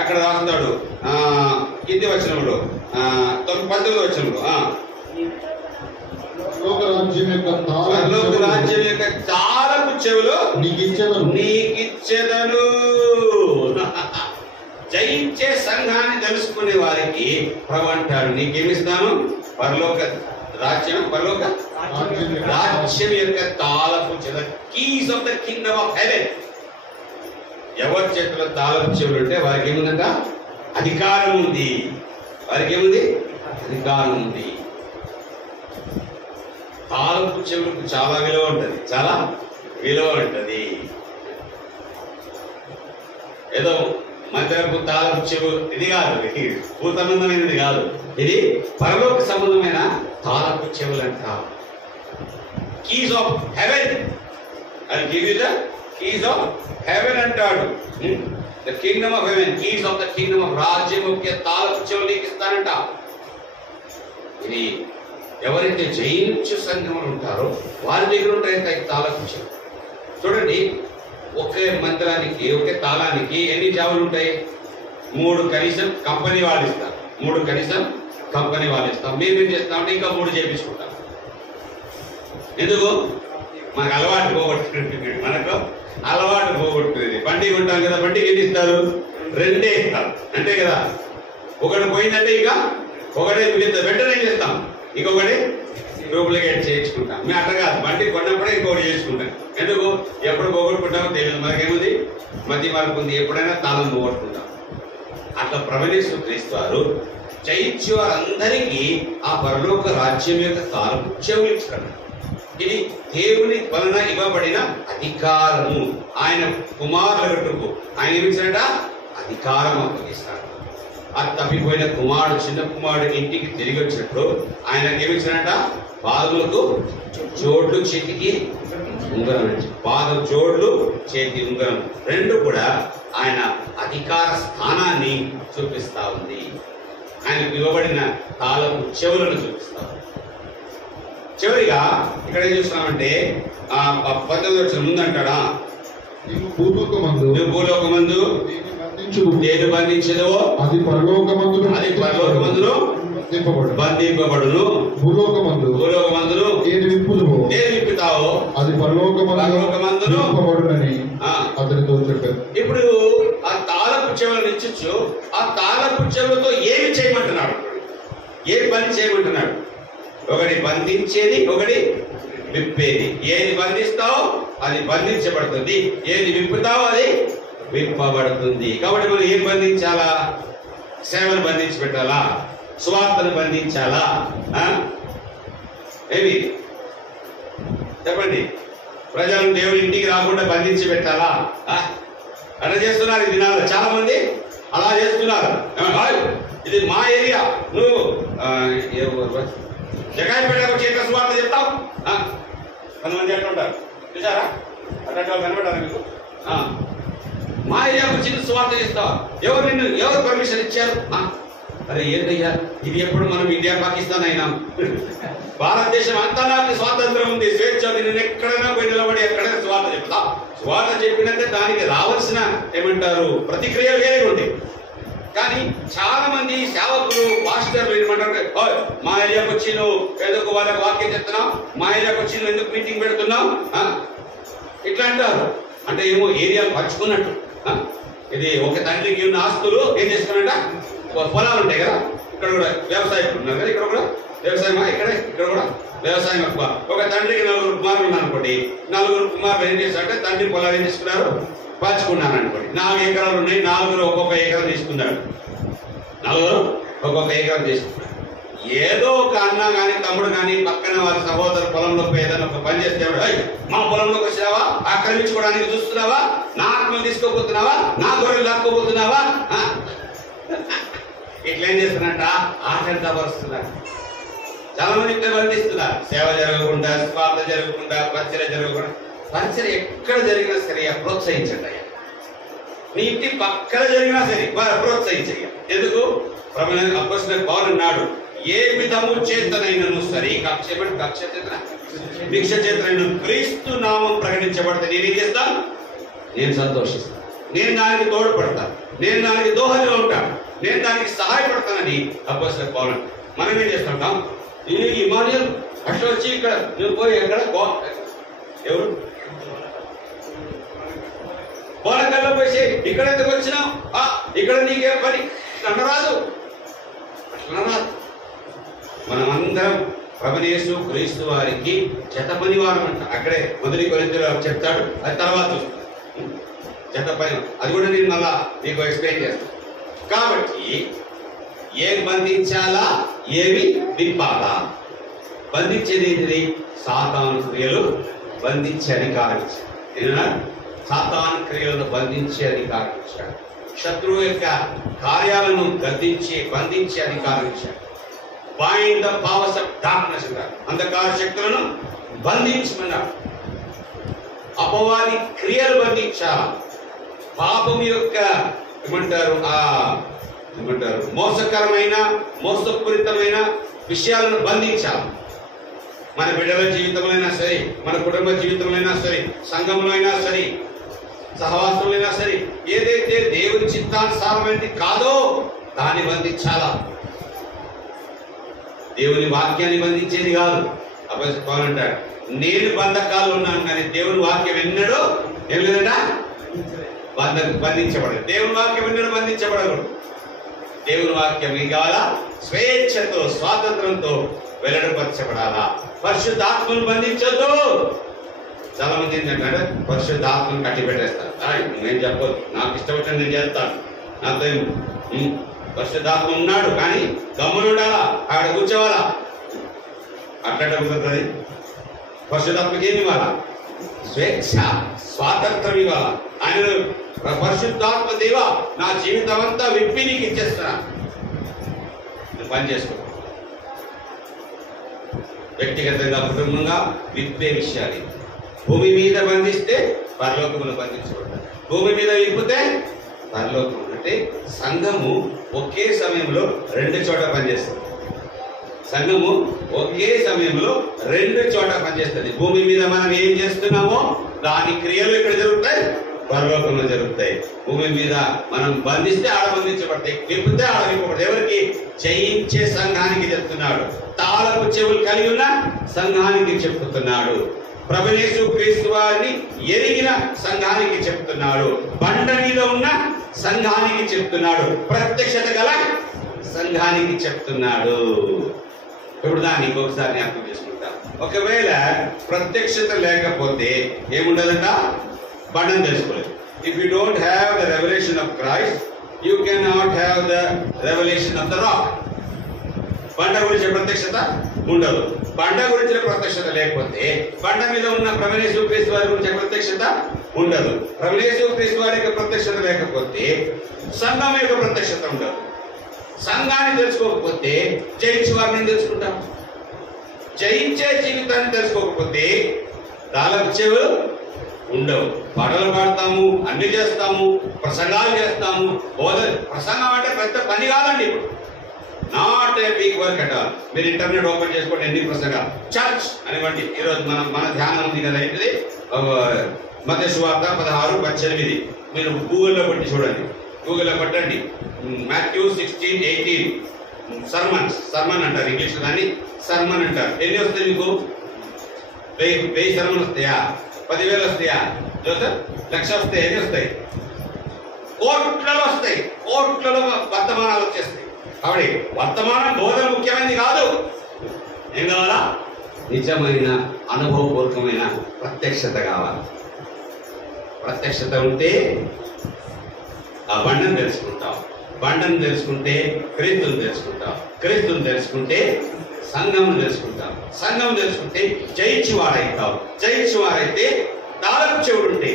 అక్కడ రాస్తున్నాడు కింది వచనంలో 19వ వచనంలో పరలోక రాజ్యం యొక్క తాళపు చెవులు నీకిచ్చెదను. జయించే సంఘాన్ని తెలుసుకునే వారికి ప్రభు అంటాడు, నీకేమిస్తాను? పరలోక రాజ్యం, పరలోక రాజ్యం యొక్క తాళపు చెవులు, keys of the kingdom of haven. ఎవరి చేతిలో తాళపు చెవులు ఉంటే వారికి ఏముందంట? అధికారం ఉంది. వారికి ఏముంది? అధికారం ఉంది. తాళపు చెవులకు చాలా విలువ ఉంటుంది, చాలా విలువ ఉంటుంది. ఏదో మధ్యవరపు తాళపు చెవు ఇది కాదు, భూ సంబంధమైనది కాదు, ఇది పరలోక సంబంధమైన తాళపు చెవులు అంట. కీస్ ఆఫ్ హెవెన్, అది give you the keys of heaven అంటాడు. The kingdom of heaven, keys of the kingdom of రాజ్యం యొక్క తాళపు చెవులు నీకు ఇస్తానంట. ఇది ఎవరైతే జయించు సంఘములు ఉంటారో వారి దగ్గర ఉంటాయి తాళపు చెవులు. చూడండి, ఒకే మంత్రానికి, ఒకే తాళానికి ఎన్ని చావులు ఉంటాయి? 3 కనీసం కంపెనీ వాళ్ళు ఇస్తారు. 3 కనీసం కంపెనీ వాళ్ళు ఇస్తాం. మేమేం చేస్తామంటే ఇంకా 3 చేయించుకుంటాం. ఎందుకు? మనకు అలవాటు పోగొట్టుకుంటుంది. మనకు అలవాటు పోగొట్టుకుంది. బండి కొంటాం కదా, బండికి ఎన్ని ఇస్తారు? 2 ఇస్తారు, అంతే కదా. ఒకటి పోయిందంటే ఇక ఒకటే మిగతా, వెంటనే ఏం చేస్తాం? ఇంకొకటి డూప్లికేట్ చేయించుకుంటాం. మేము అట్లా కాదు, బండి కొన్నప్పుడే ఇంకొకటి చేసుకుంటాం. ఎందుకు? ఎప్పుడు పోగొట్టుకుంటామో తెలియదు. మనకేముంది? మధ్య మార్పు ఉంది. ఎప్పుడైనా తాళం పోగొట్టుకుంటాం. అట్లా ప్రభుయేసు క్రీస్తు వారు జయించే వారందరికీ ఆ పరలోక రాజ్యం యొక్క తాళపు చెవులు ఇచ్చాడు. ఇది దేవుని వలన ఇవ్వబడిన అధికారము. ఆయన కుమారులకు ఆయన ఏమిచ్చాడ? అధికారం అప్పగిస్తాడు. ఆ తప్పిపోయిన కుమారుడు, చిన్న కుమారుడు ఇంటికి తిరిగి వచ్చినప్పుడు ఆయనకి ఏమిచ్చాడంట? పాదములకు జోడ్లు, చేతికి ఉంగరం. పాదం జోడ్లు, చేతి ఉంగరం, 2 కూడా ఆయన అధికార స్థానాన్ని చూపిస్తా ఉంది. ఆయనకు ఇవ్వబడిన తాళపు చెవులను చూపిస్తా ఉంది. చివరిగా ఇక్కడ ఏం చూస్తున్నామంటే 19వ వచనం ముందంటాడా, భూలోకమందు దేని బంధించదో అది పరలోకమందును బంధింపబడును, భూలోకమందును దేని విప్పుతావో అది పరలోకమందును అతనితో చెప్పారు. ఇప్పుడు ఆ తాళపు చెవులను ఇచ్చు, ఆ తాళపు చెవులతో ఏమి చేయమంటున్నాడు? ఏ పని చేయమంటున్నాడు? ఒకటి బంధించేది, ఒకటి విప్పేది. ఏది బంధిస్తావో అది బంధించబడుతుంది, ఏది విప్పుతావో అది విప్పబడుతుంది. కాబట్టి మనం ఏం బంధించాలా? సేవను బంధించి పెట్టాలా? సువార్తను బంధించాలా? ఏమి చెప్పండి? ప్రజలను దేవుడి ఇంటికి రాకుండా బంధించి పెట్టాలా? అలా చేస్తున్నారు ఈ దినాల్లో చాలా మంది, అలా చేస్తున్నారు. ఇది మా ఏరియా, నువ్వు జగాయిపేట వచ్చి ఎట్లా సువార్త చెప్తావు? కొంతమంది ఎట్లుంటారు చూసారా? అట్లా కనబడారు మీకు. మా ఏరియాకు చిన్న సువార్త చేస్తావా? ఎవరు పర్మిషన్ ఇచ్చారు? అరే ఏంటయ్యా ఇది? ఎప్పుడు మనం ఇండియా పాకిస్తాన్ అయినాం? భారతదేశం అంతా నాకు స్వాతంత్రం ఉంది, స్వేచ్ఛ ఉంది. నేను ఎక్కడైనా పోయి నిలబడి ఎక్కడైనా స్వార్త చెప్తా. స్వార్త చెప్పినంటే దానికి రావాల్సిన ఏమంటారు ప్రతిక్రియ వేరే ఉంది. కానీ చాలా మంది సేవకులు, పాస్టర్లు ఏమంటారు, మా ఏరియాకి వచ్చి నువ్వు ఏదో వాళ్ళకి వాక్యం చెప్తున్నావు, మా ఏరియాకి వచ్చి నువ్వు ఎందుకు మీటింగ్ పెడుతున్నావు ఇట్లా అంటారు. అంటే ఏమో ఏరియాలు పంచుకున్నట్టు. ఇది ఒక తండ్రికి ఉన్న ఆస్తులు ఏం చేస్తున్నారంట? పొలాలు ఉంటాయి కదా, ఇక్కడ కూడా వ్యవసాయం ఉన్నారు కదా, ఇక్కడ కూడా వ్యవసాయమా, ఇక్కడ కూడా వ్యవసాయం ఎక్కువ. ఒక తండ్రికి 4 కుమారులు ఉన్నారు అనుకోండి, 4 కుమారులు ఏం చేస్తారంటే తండ్రి పొలాలు ఏం తీసుకున్నారు, పంచుకున్నారు అనుకోండి. 4 ఎకరాలు ఉన్నాయి, 4 ఒక్కొక్క ఎకరం తీసుకున్నాడు, 4 ఒక్కొక్క ఎకరం తీసుకున్నాడు. ఏదో ఒక అన్న కానీ తమ్ముడు కానీ పక్కన వాళ్ళ సహోదరు పొలంలో ఏదైనా ఒక పని చేస్తే మా పొలంలోకి వచ్చినావా, ఆక్రమించుకోవడానికి చూస్తున్నావా, నా ఆత్మలు తీసుకోబోతున్నావా, నా గొర్రెలు లాక్కోబోతున్నావా, ఇట్లా ఏం చేస్తున్నట్ట ఆటంకపరుస్తున్నారు. చాలా మంది ఇట్లా బంధిస్తున్నారు. సేవ జరగకుండా, స్వార్థ జరగకుండా, పరిచయం జరగకుండా. పరిచయం ఎక్కడ జరిగినా సరే ప్రోత్సహించండి అయ్యా. నీ ఇంటి పక్కన జరిగినా సరే ప్రోత్సహించయ్య. ఎందుకు? అపోస్తలుడైన పౌలు అన్నాడు, ఏ విధము చేతనైనను సరే భిక్ష చేతనైన క్రీస్తు నామం ప్రకటించబడితే నేనేం చేస్తాను? నేను సంతోషిస్తాను, నేను దానికి తోడ్పడతాను, నేను దానికి దోహదగా ఉంటాను, నేను దానికి సహాయపడతానని అపోస్తలుడైన పౌలు. మనం ఏం చేస్తుంటాం? ఈ మాన్యం అట్లా వచ్చి ఇక్కడ నువ్వు పోయి ఎక్కడ ఎవరు పోలకల్లో పోయి ఇక్కడ ఎందుకు వచ్చినావు, ఇక్కడ నీకే పని అనరాదు, అట్లా రాదు. మనమందరం ప్రభుయేసు క్రీస్తు వారికి జత పనివారం అంట. అక్కడే మొదటి కొరింథీయులో చెప్తాడు, అది తర్వాత జత పని. అది కూడా నేను మళ్ళా మీకు ఎక్స్ప్లెయిన్ చేస్తాను. కాబట్టి ఏమి బంధించాలా, ఏమి విప్పాలా? బంధించేది ఏంటిది? సాతాను క్రియలు బంధించే అధికారం ఇచ్చాడు. ఏదైనా సాతాను క్రియలను బంధించే అధికారం ఇచ్చాడు. శత్రువు యొక్క కార్యాలను బంధించే అధికారం ఇచ్చాడు. Bind the powers of darkness అంటారు. అంధకార శక్తులను బంధించమన్నాడు. అపవాది క్రియలు బంధించాలి. పాపం యొక్క ఏమంటారు మోసకరమైన మోసపూరితమైన విషయాలను బంధించాలి. మన బిడ్డల జీవితంలో అయినా సరే, మన కుటుంబ జీవితంలో అయినా సరే, సంఘంలో అయినా సరే, సహవాసంలో అయినా సరే, ఏదైతే దేవుని చిత్తానుసారమైనది కాదో దాన్ని బంధించాలా. దేవుని వాక్యాన్ని బంధించేది కాదు. అపోస్తలుడు అంటాడు, నేను బంధకాలు ఉన్నాను కానీ దేవుని వాక్యం ఎన్నడూ ఏం లేదట బంధించబడదు. దేవుని వాక్యం ఎన్నడూ బంధించబడదు. దేవుని వాక్యం ఏం కావాలా? స్వేచ్ఛతో, స్వాతంత్రంతో వెల్లడిపరచబడాలా. పరిశుద్ధాత్మను బంధించొద్దు. చాలా మంది ఏంటంటే పరిశుద్ధాత్మను కట్టి పెట్టేస్తారు. నేను చెప్పదు, నాకు ఇష్టపడిన నేను చేస్తాను, నాతో పరిశుద్ధాత్మ ఉన్నాడు కానీ గమ్మునుండాలా, అక్కడ కూర్చోవాలా, అట్లా కుదురుతుంది. పరిశుద్ధాత్మకి ఏమి ఇవ్వాలా? స్వేచ్ఛ, స్వాతంత్రం ఇవ్వాలా. ఆయన పరిశుద్ధాత్మ దేవా నా జీవితం అంతా విప్పి నీకు ఇచ్చేస్తున్నా, నువ్వు పని చేసుకో. వ్యక్తిగతంగా, కుటుంబంగా విప్పే విషయాలు. భూమి మీద బంధిస్తే పరలోకమును బంధించబడతారు, భూమి మీద విప్పితే పరలోకం. అంటే సంఘము ఒకే సమయంలో 2 చోట పనిచేస్తుంది. సంఘము ఒకే సమయంలో 2 చోట పనిచేస్తుంది. భూమి మీద మనం ఏం చేస్తున్నామో దాని క్రియలు ఇక్కడ జరుగుతాయి, పరలోకంలో జరుగుతాయి. భూమి మీద మనం బంధిస్తే ఆడ బంధించబడతాయి, విప్పితే ఆడ విప్పబడతాయి. ఎవరికి? జయించే సంఘానికి చెప్తున్నాడు. తాళపు చెవులు కలిగి ఉన్న సంఘానికి చెప్తున్నాడు. ప్రభుయేసు క్రీస్తు వారిని ఎరిగిన సంఘానికి చెప్తున్నాడు. బండ మీద ఉన్న సంఘానికి చెప్తున్నాడు. ప్రత్యక్షత గల సంఘానికి చెప్తున్నాడు. ఇప్పుడు దాన్ని ఇంకొకసారి జ్ఞాపకం చేసుకుంటాం. ఒకవేళ ప్రత్యక్షత లేకపోతే ఏముండదంట? బండను తెలుసుకోలేదు. If you don't have the revolution of Christ, you can not have the revolution of the rock. బండ గురించి ప్రత్యక్షత ఉండదు. బండ గురించిన ప్రత్యక్షత లేకపోతే బండ మీద ఉన్న ప్రభుయేసు క్రీస్తు వారి గురించి ప్రత్యక్షత ఉండదు. ప్రభుయేసు క్రీస్తు వారి యొక్క ప్రత్యక్షత లేకపోతే సంఘం యొక్క ప్రత్యక్షత ఉండదు. సంఘాన్ని తెలుసుకోకపోతే జయించే వారిని తెలుసుకుంటాం. జయించే జీవితాన్ని తెలుసుకోకపోతే తాళపు చెవులు ఉండవు. పాటలు పాడతాము, అన్ని చేస్తాము, ప్రసంగాలు చేస్తాము. ప్రసంగం అంటే పెద్ద పని కాదండి. ఇప్పుడు not a big work at all. మీరు ఇంటర్నెట్ ఓపెన్ చేసుకోండి, ఎన్ని ప్రసంగాలు. చర్చ్ అనివ్వండి. ఈరోజు మన ధ్యానం ఉంది కదా, ఏంటిది? మత్తయి సువార్త 16:18. మీరు గూగుల్లో కొట్టి చూడండి, గూగుల్లో కొట్టండి. మాథ్యూ 16:18 సర్మన్ అంటారు ఇంగ్లీష్లో, దాన్ని సర్మన్ అంటారు. ఎన్ని వస్తాయి మీకు? 1000 సర్మన్ వస్తాయా? 10,000 వస్తాయా? లక్ష వస్తాయి? ఎన్ని వస్తాయి? కోట్లలో వస్తాయి. కోట్లలో వర్తమానాలు వచ్చేస్తాయి. కాబట్టి వర్తమానం బోధన ముఖ్యమైనది కాదు. ఏం కావాలా? నిజమైన అనుభవపూర్వకమైన ప్రత్యక్షత కావాలి. ప్రత్యక్షత ఉంటే ఆ బండను తెలుసుకుంటాం, బండను తెలుసుకుంటే క్రీస్తుని తెలుసుకుంటాం, క్రీస్తుని తెలుసుకుంటే సంఘం తెలుసుకుంటాం, సంఘం తెలుసుకుంటే జయించువారైతాం, జయించువారైతే తాళపు చెవుడుంటే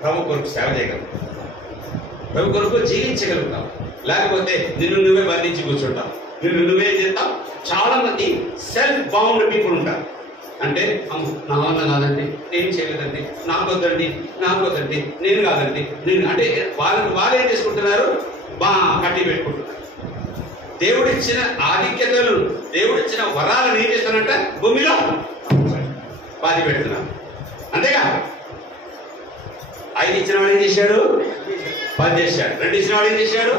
ప్రభు కొరకు సేవ చేయగలుగుతాం, ప్రభు కొరకు జీవించగలుగుతాం. లేకపోతే నిన్ను నువ్వే బంధించి కూర్చుంటాం, నిన్ను నువ్వే చేస్తాం. చాలా మంది సెల్ఫ్ బౌండ్ పీపుల్ ఉంటారు. అంటే నా వల్ల కాదండి, నేను చేయలేదండి, నాకు వద్దండి, నేను కాదండి, నేను అంటే వాళ్ళు ఏం చేసుకుంటున్నారు, కట్టి పెట్టుకుంటున్నారు. దేవుడిచ్చిన ఆధిక్యతలు, దేవుడిచ్చిన వరాలను ఏం చేస్తానంట, భూమిలో బాధి పెడుతున్నారు. అంతేగా 5 ఇచ్చిన వాడు ఏం చేశాడు, 10 చేశాడు. 2 ఇచ్చిన వాడు ఏం చేశాడు,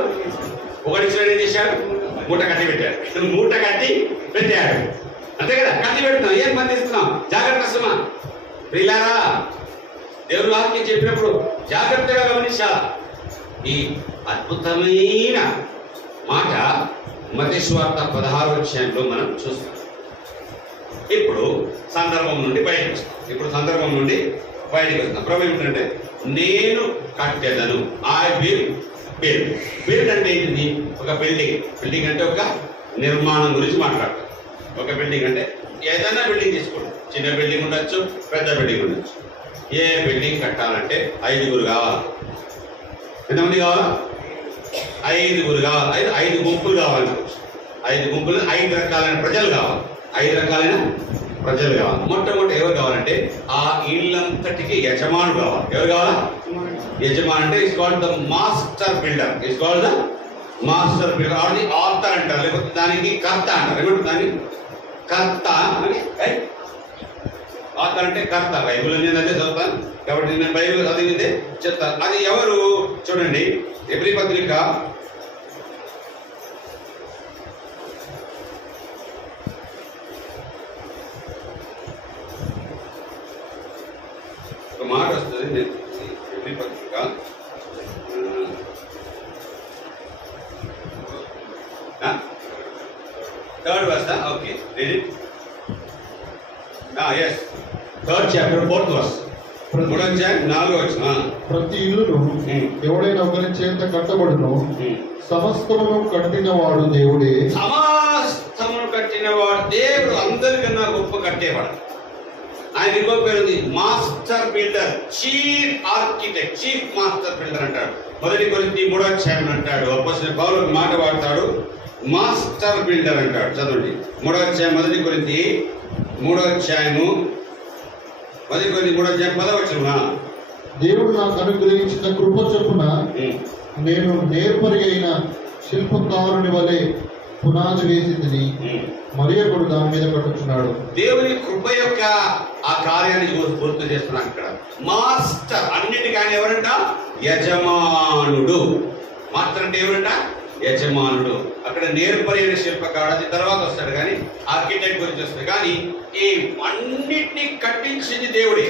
1 ఇచ్చిన వాడు ఏం చేశాడు, మూట కట్టి పెట్టాడు. మూట కట్టి పెట్టాడు. అంతే కదా, కట్టి పెడుతున్నాం. ఏం బంధిస్తున్నాం? జాగ్రత్త సుమా ప్రియులారా. దేవుని వాక్యం చెప్పినప్పుడు జాగ్రత్తగా గమనించాలా. ఈ అద్భుతమైన మాట మత్తయి సువార్త 16వ అధ్యాయంలో మనం చూస్తాం. ఇప్పుడు సందర్భం నుండి బయటకు వస్తాం. ప్రభు ఏమిటంటే, నేను కట్టెదను, ఐ విల్ బిల్డ్. బిల్డ్ అంటే ఏంటిది? ఒక బిల్డింగ్ అంటే ఒక నిర్మాణం గురించి మాట్లాడతాం. ఒక బిల్డింగ్ అంటే ఏదైనా బిల్డింగ్ తీసుకోండి, చిన్న బిల్డింగ్ ఉండొచ్చు, పెద్ద బిల్డింగ్ ఉండొచ్చు. ఏ బిల్డింగ్ కట్టాలంటే 5 కావాలి. ఎంతమంది కావాలా? 5 కావాలి. 5 గుంపులు కావాలనుకోవచ్చు. 5 గుంపులు, 5 రకాలైన ప్రజలు కావాలి. 5 రకాలైన ప్రజలు కావాలి. మొట్టమొదటి ఎవరు కావాలంటే ఆ ఇల్లంతటికి యజమానుడు కావాలి. ఎవరు కావాలా? యజమాని అంటే is called the master builder. Is called the master builder. Or the author అంటారు, లేకపోతే దానికి కర్త అంటారు. ఏమంటారు దాన్ని? కర్త అని. ఆథర్ అంటే కర్త. బైబిల్ నేను అదే చదువుతాను కాబట్టి నేను బైబిల్ చదివితే చెప్తాను. అది ఎవరు చూడండి, ఎబ్రీ పత్రిక 1 మాట వస్తుంది. నేను ఎబ్రీ పత్రిక 3rd verse. Okay, read it. Yes, 3rd chapter 4th verse. 3rd అధ్యాయం 4వ వచనం. ప్రతి ఇల్లును ఎవడైనా ఒకరి చేత కట్టబడును, సమస్తమును కట్టినవాడు దేవుడే. సమస్తమును కట్టినవాడు దేవుడు. అందరికన్నా గొప్ప కట్టేవాడు. ఆయన ఇంకో పేరు ఉంది, master builder, chief architect, chief master builder అంటాడు. 1 కొరింథీ 3వ అధ్యాయం అంటాడు. అపోస్తలుడైన పౌలు మాట వాడతాడు, మాస్టర్ బిల్డర్ అంటాడు. చదవండి 3వ అధ్యాయం 1 కొరింథీ 3వ అధ్యాయము 10వ వచనం. దేవుడు నాకు అనుగ్రహించిన కృప చొప్పున నేను నేర్పరి అయిన శిల్పకారుని వలె పునాది వేసింది, మరి ఒకడు దాని మీద కట్టుచున్నాడు. దేవుని కృప యొక్క ఆ కార్యాన్ని పూర్తి చేస్తున్నాడు. ఇక్కడ మాస్టర్ అన్నిటికీ ఎవరంట? యజమానుడు. మాస్టర్ అంటే ఎవరంట? యజమానుడు. అక్కడ నేర్పరి అయిన శిల్పకారుడు అది తర్వాత వస్తాడు, కానీ ఆర్కిటెక్ట్ గురించి వస్తాడు. కానీ ఈ అన్నిటినీ కట్టించింది దేవుడే.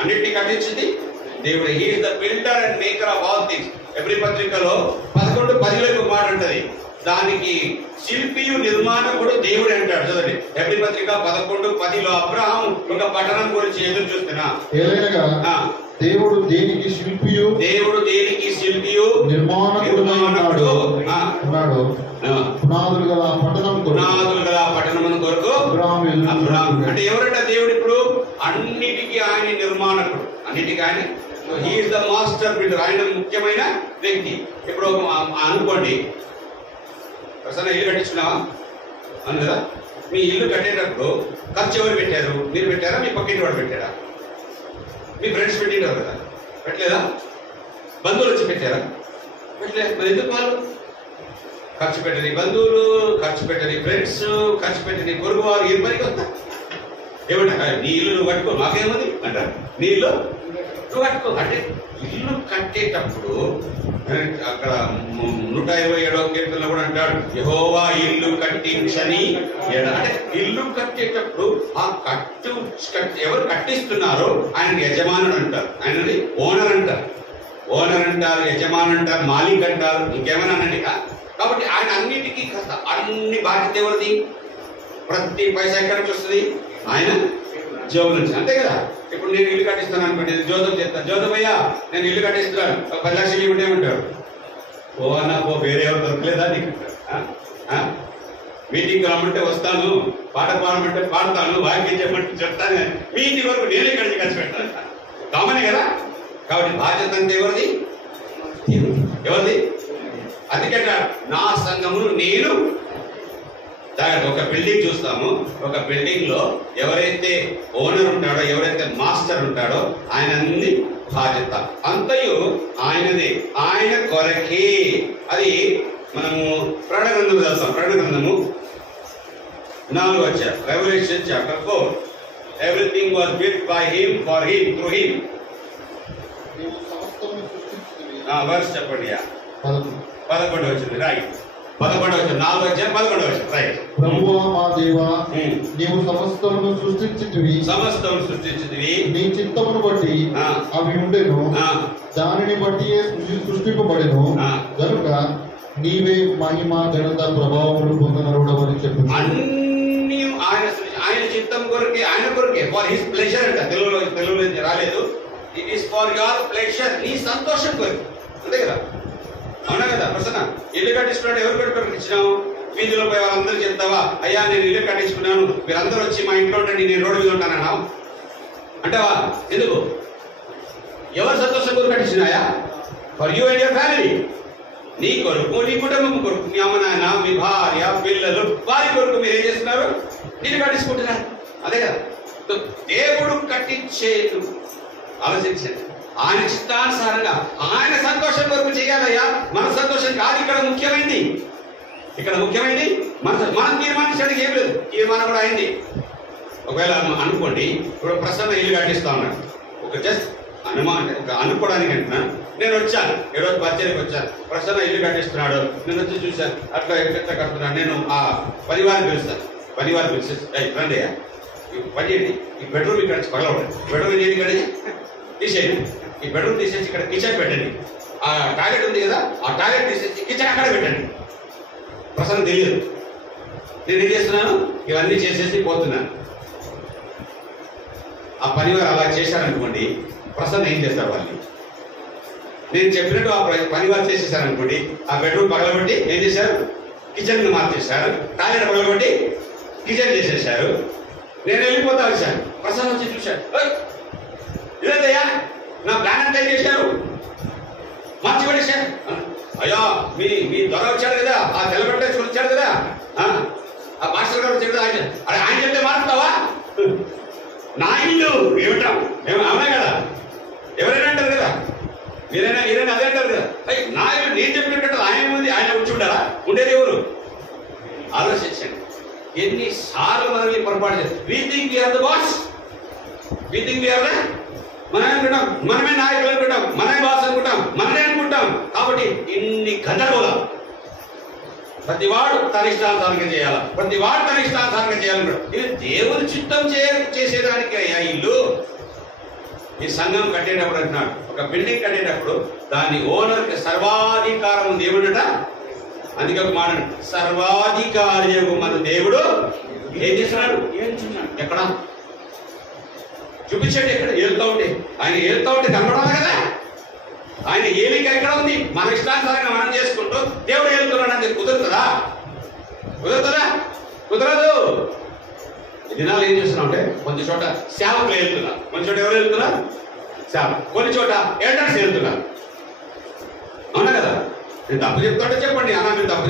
అన్నిటినీ కట్టించింది దేవుడే. He is the builder and maker of all things. ఎబ్రీ పత్రికలో 11:10 మాట ఉంటది. దానికి శిల్పియు నిర్మాణకుడు దేవుడే అంటాడు. చదవండి ఎబ్రీ పత్రిక 11:10 అబ్రహాం ఒక పట్టణం గురించి ఎదురు చూస్తున్నా. దేవుడు దేనికి శిల్పియు నిర్మాణకుడు ఉన్నాడు. పునాదులు గల పట్టణం కొరకు అబ్రహాం. అంటే ఎవరంట దేవుడు? ఇప్పుడు అన్నిటికీ ఆయన నిర్మాణకుడు, అన్నిటికీ ఆయన. He is the master builder. ఆయన ముఖ్యమైన వ్యక్తి. ఇప్పుడు అనుకోండి, ప్రసన్న ఇల్లు కట్టించుకున్నావా అని కదా. మీ ఇల్లు కట్టేటప్పుడు ఖర్చు ఎవరు పెట్టారు? మీరు పెట్టారా? మీ పక్కింటి వాడు పెట్టారా? మీ ఫ్రెండ్స్ పెట్టినారు కదా, పెట్టలేదా? బంధువులు వచ్చి పెట్టారా? పెట్టలేదు. మరి ఎందుకు? వాళ్ళు ఖర్చు పెట్టని బంధువులు, ఖర్చు పెట్టని ఫ్రెండ్స్, ఖర్చు పెట్టని పొరుగు వారు ఏ పనికి వస్తారు? ఏమంటారు? నీ ఇల్లు నువ్వు కట్టుకో, మాకేముంది అంటారు. నీ ఇల్లు నువ్వు కట్టుకో. అంటే ఇల్లు కట్టేటప్పుడు అక్కడ 127వ కీర్తనలో కూడా అంటాడు, యెహోవా ఇల్లు కట్టించని. అంటే ఇల్లు కట్టేటప్పుడు ఆ ఎవరు కట్టిస్తున్నారో ఆయన యజమానుడు అంటారు, ఆయనని ఓనర్ అంటారు. యజమాని అంటారు, మాలిక్ అంటారు, ఇంకేమైనా అనండి. కాబట్టి ఆయన అన్నిటికీ అన్ని బాధ్యత ఎవరిది? ప్రతి పైసా ఎక్కడి నుంచి వస్తుంది? ఆయన జోబు నుంచి. అంతే కదా. ఇప్పుడు నేను ఇల్లు కట్టిస్తాను అనుకోండి, జోదం చెప్తాను, జోదమయ్యా నేను ఇల్లు కట్టిస్తున్నాను, 10 లక్షలు ఇవ్వండి ఉంటాడు. ఓ అన్న పో, వేరే ఎవరు దొరకలేదా నీకు? మీటింగ్ రమ్మంటే వస్తాను, పాట పాడమంటే పాడతాను, వాక్యం చెప్పమంటే చెప్తాను, మీ ఇంటి వరకు నేను ఇక్కడి నుంచి ఖర్చు పెడతాను. కామనే కదా. కాబట్టి బాధ్యత అంతా ఎవరిది? ఎవరిది? అందుకంట నా సంఘమును నేను ఒక బిల్డింగ్ చూస్తాము. ఒక బిల్డింగ్ లో ఎవరైతే ఓనర్ ఉంటాడో, ఎవరైతే మాస్టర్ ఉంటాడో ఆయన అన్ని బాధ్యత అంతయు ఆయనది, ఆయన కొరకే. అది మనము ప్రకటన గ్రంథం చదువుతాం. ప్రకటన గ్రంథము 4వ అధ్యాయం, revelation chapter 4. Everything was built by him, for him, through him. Verse చెప్పండి. 11వ వచ్చింది రైట్. 11వ వచ్చింది, 4వ అధ్యాయం 11వ వచ్చింది రైట్. ప్రభువా మా దేవా, నీవు సమస్తమును సృష్టించితివి, సమస్తమును సృష్టించితివి, నీ చిత్తమును బట్టి అవి ఉండెను, దానిని బట్టి సృష్టింపబడెను గనుక నీవే మహిమ ఘనత ప్రభావములు పొందనరుడవని చెప్పు. అన్ని ఆయన చిత్తం కొరకే, ఆయన కొరకే, ఫర్ హిస్ ప్లెజర్ అంట. తెలుగులో రాలేదు. It is for your pleasure, నీ సంతోషం కొరకు. అంతే కదా. అవునా కదా ప్రసన్న? ఇల్లు కట్టించుకున్నాడు, ఎవరు కట్టించినావు? వీధిలో పోయి వాళ్ళందరూ చెప్తావా, అయ్యా నేను ఇల్లు కట్టించుకున్నాను, మీరందరూ వచ్చి మా ఇంట్లో ఉంటే నేను రోడ్డు మీద ఉంటానన్నావు అంటావా? ఎందుకు? ఎవరు సంతోషం కొరకు కట్టించినాయా? For you and your family. నీ కొరకు, నీ కుటుంబం కొరకు, మీ అమ్మ నాన్న, మీ భార్య, పిల్లలు, వారి కొరకు మీరు ఏం చేస్తున్నారు? ఇల్లు కట్టించుకుంటున్నారు. అదే కదా. దేవుడు కట్టించేది ఆలోచించండి. ఆయన చిత్తానుసారంగా ఆయన సంతోషం కొరకు చేయాలయ్యా. మన సంతోషం కాదు ఇక్కడ ముఖ్యమైనది. ఇక్కడ ముఖ్యమైనది మనం తీర్మానించడానికి ఏం లేదు. తీర్మానం కూడా అయింది. ఒకవేళ అనుకోండి, ఇప్పుడు ప్రసన్న ఇల్లు కట్టిస్తా ఉన్నాడు. ఒక జస్ట్ ఒక అనుకోవడానికి అంటున్నాను. నేను వచ్చాను, ఈరోజు పరిచయకి వచ్చాను, ప్రసన్న ఇల్లు కట్టిస్తున్నాడు, నేను వచ్చి చూశాను, అట్లా ఎట్లా కడుతున్నాను. నేను ఆ పనివారిని పిలుస్తాను. పనివారిని పిలిచేసి రండి పని చేయండి, ఈ బెడ్రూమ్ ఇక్కడ పగలవండి, బెడ్రూమ్ ఏది ఇక్కడ తీసేయండి, ఈ బెడ్రూమ్ తీసేసి ఇక్కడ కిచెన్ పెట్టండి, ఆ టాయిలెట్ ఉంది కదా ఆ టాయిలెట్ తీసేసి కిచెన్ అక్కడ పెట్టండి. ప్రసన్న తెలియదు. నేను ఏం చేస్తున్నాను? ఇవన్నీ చేసేసి పోతున్నాను. ఆ పనివారు అలా చేశారనుకోండి, ప్రసన్న ఏం చేస్తారు? వాళ్ళు నేను చెప్పినట్టు ఆ పనివారు చేసేసారనుకోండి, ఆ బెడ్రూమ్ పగలబట్టి ఏం చేశారు? కిచెన్ మార్చేశారు. టాయిలెట్ పగలబట్టి కిచెన్ చేసేసారు. నేను వెళ్ళిపోతా వచ్చాను. ప్రసన్న వచ్చి చూశాడు, ఇదేదయ్యా నా ప్లాన్ అంతా ఏం చేశారు? మార్చి పడేశారు. అయ్యా మీ దొర వచ్చాడు కదా, ఆ తెల్లబెట్టేసుకుని వచ్చాడు కదా, ఆ మాస్టర్ గారు వచ్చాడు కదా, ఆయన చెప్తే మారుతావా? నా ఇల్లు ఏమిటాం అవునా కదా? ఎవరైనా అంటారు కదా, మీరైనా అదే అంటారు కదా. నా ఇల్లు నేను చెప్పినట్టు ఆయన ఉంది, ఆయన వచ్చి ఉండాలా? ఉండేది ఎవరు? ఆలోచించండి. ఎన్నిసార్లు మనల్ని పొరపాటు చేస్తారు. We think we are the boss, we think we are the, మనమే అనుకుంటాం, మనమే నాయకులు అనుకుంటాం, మనమే బాస్ అనుకుంటాం, మనమే అనుకుంటాం. కాబట్టి ఇన్ని గందరగోళం. ప్రతివాడు తన ఇష్టానుసారంగా చేయాలి, ప్రతివాడు తన ఇష్టానుసారంగా చేయాలన్నాడు. ఇది దేవుని చిత్తం చేసేదానికి అయ్యా ఇల్లు. ఈ సంఘం కట్టేటప్పుడు అంటున్నాడు, ఒక బిల్డింగ్ కట్టేటప్పుడు దాని ఓనర్కి సర్వాధికారం ఉంది. ఏమిటట? అందుకే ఒక మాట, సర్వాధికారి మన దేవుడు ఏం చేస్తున్నాడు? ఎక్కడ చూపించండి. ఎక్కడ ఏలుతా ఉంటే, ఆయన ఏలుతా ఉంటే కనపడాలి కదా. ఆయన ఏలిక ఎక్కడ ఉంది? మన ఇష్టానుసారంగా మనం చేసుకుంటూ దేవుడు ఏలుతున్నాడు అంటే కుదురుతుందా? కుదరదు. ఈ దినాలు ఏం చేస్తున్నాం అంటే, కొన్ని చోట సేవకులు వెళ్తున్నారు, కొన్ని చోట ఎవరు వెళ్తున్నారు? సేవ. కొన్ని చోట ఎల్డర్స్ వెళ్తున్నారు. అవునా కదా? నేను తప్పు చెప్తాడే చెప్పండి, అన్నా మీరు తప్పు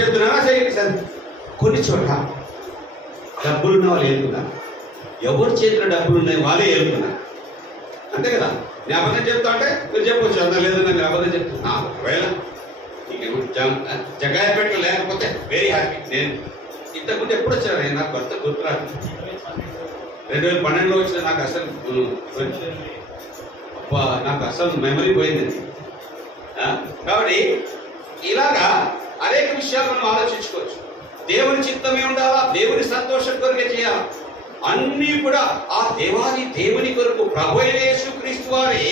చెప్తున్నారా చేయండి సార్. కొన్ని చోట డబ్బులున్న వాళ్ళు వెళ్తున్నారు, ఎవరి చేతిలో డబ్బులు ఉన్నాయి వాళ్ళే వెళ్తున్నారు. అంతే కదా? నేను అబద్ధం చెప్తా అంటే మీరు చెప్పవచ్చు, అంత లేదన్నా మీరు అబద్ధం చెప్తున్నా. ఒకవేళ జగ్గాయపేటలో లేకపోతే వెరీ హ్యాపీ. నేను ఇంతకుముందు ఎప్పుడు వచ్చాను? నాకు కొత్త గుర్తురాదు. 2012లో వచ్చిన నాకు అసలు మెమరీ పోయింది. కాబట్టి ఇలాగా అనేక విషయాలు మనం ఆలోచించుకోవచ్చు. దేవుని చిత్తమే ఉండాలా, దేవుని సంతోషం కొరకే చేయాలి. అన్ని కూడా ఆ దేవాది దేవుని కొరకు. ప్రభువైన యేసుక్రీస్తు వారి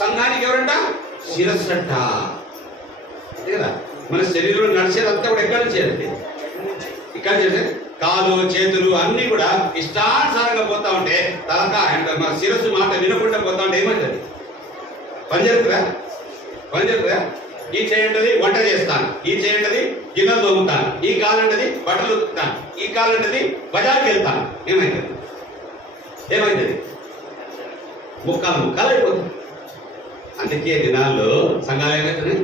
సంఘానికి ఎవరంట? శిరస్సు అంట. అంతే కదా? మన శరీరంలో నడిచేదంతా కూడా ఎక్కడ నుంచి? ఇక్కడ చేస్తే కాలు చేతులు అన్ని కూడా ఇష్టానుసారంగా పోతా ఉంటే తలకాయ మన శిరస్సు మాట వినకుండా పోతా ఉంటే ఏమవుతుంది? పని జరుగుతుందా? పని జరుగుతుందా? ఈ చేయంటది వంట చేస్తాను, ఈ చేయంటది గిన్నెలు తోముతాను, ఈ కాలంటది బట్టలు ఉతుకుతాను, ఈ కాలంటది బజార్కి వెళ్తాను. ఏమైతుంది? ఏమైతుంది? ముక్కలు ముక్కలు అయిపోతుంది. అందుకే దినాల్లో సంఘాలు ఏమవుతున్నాయి?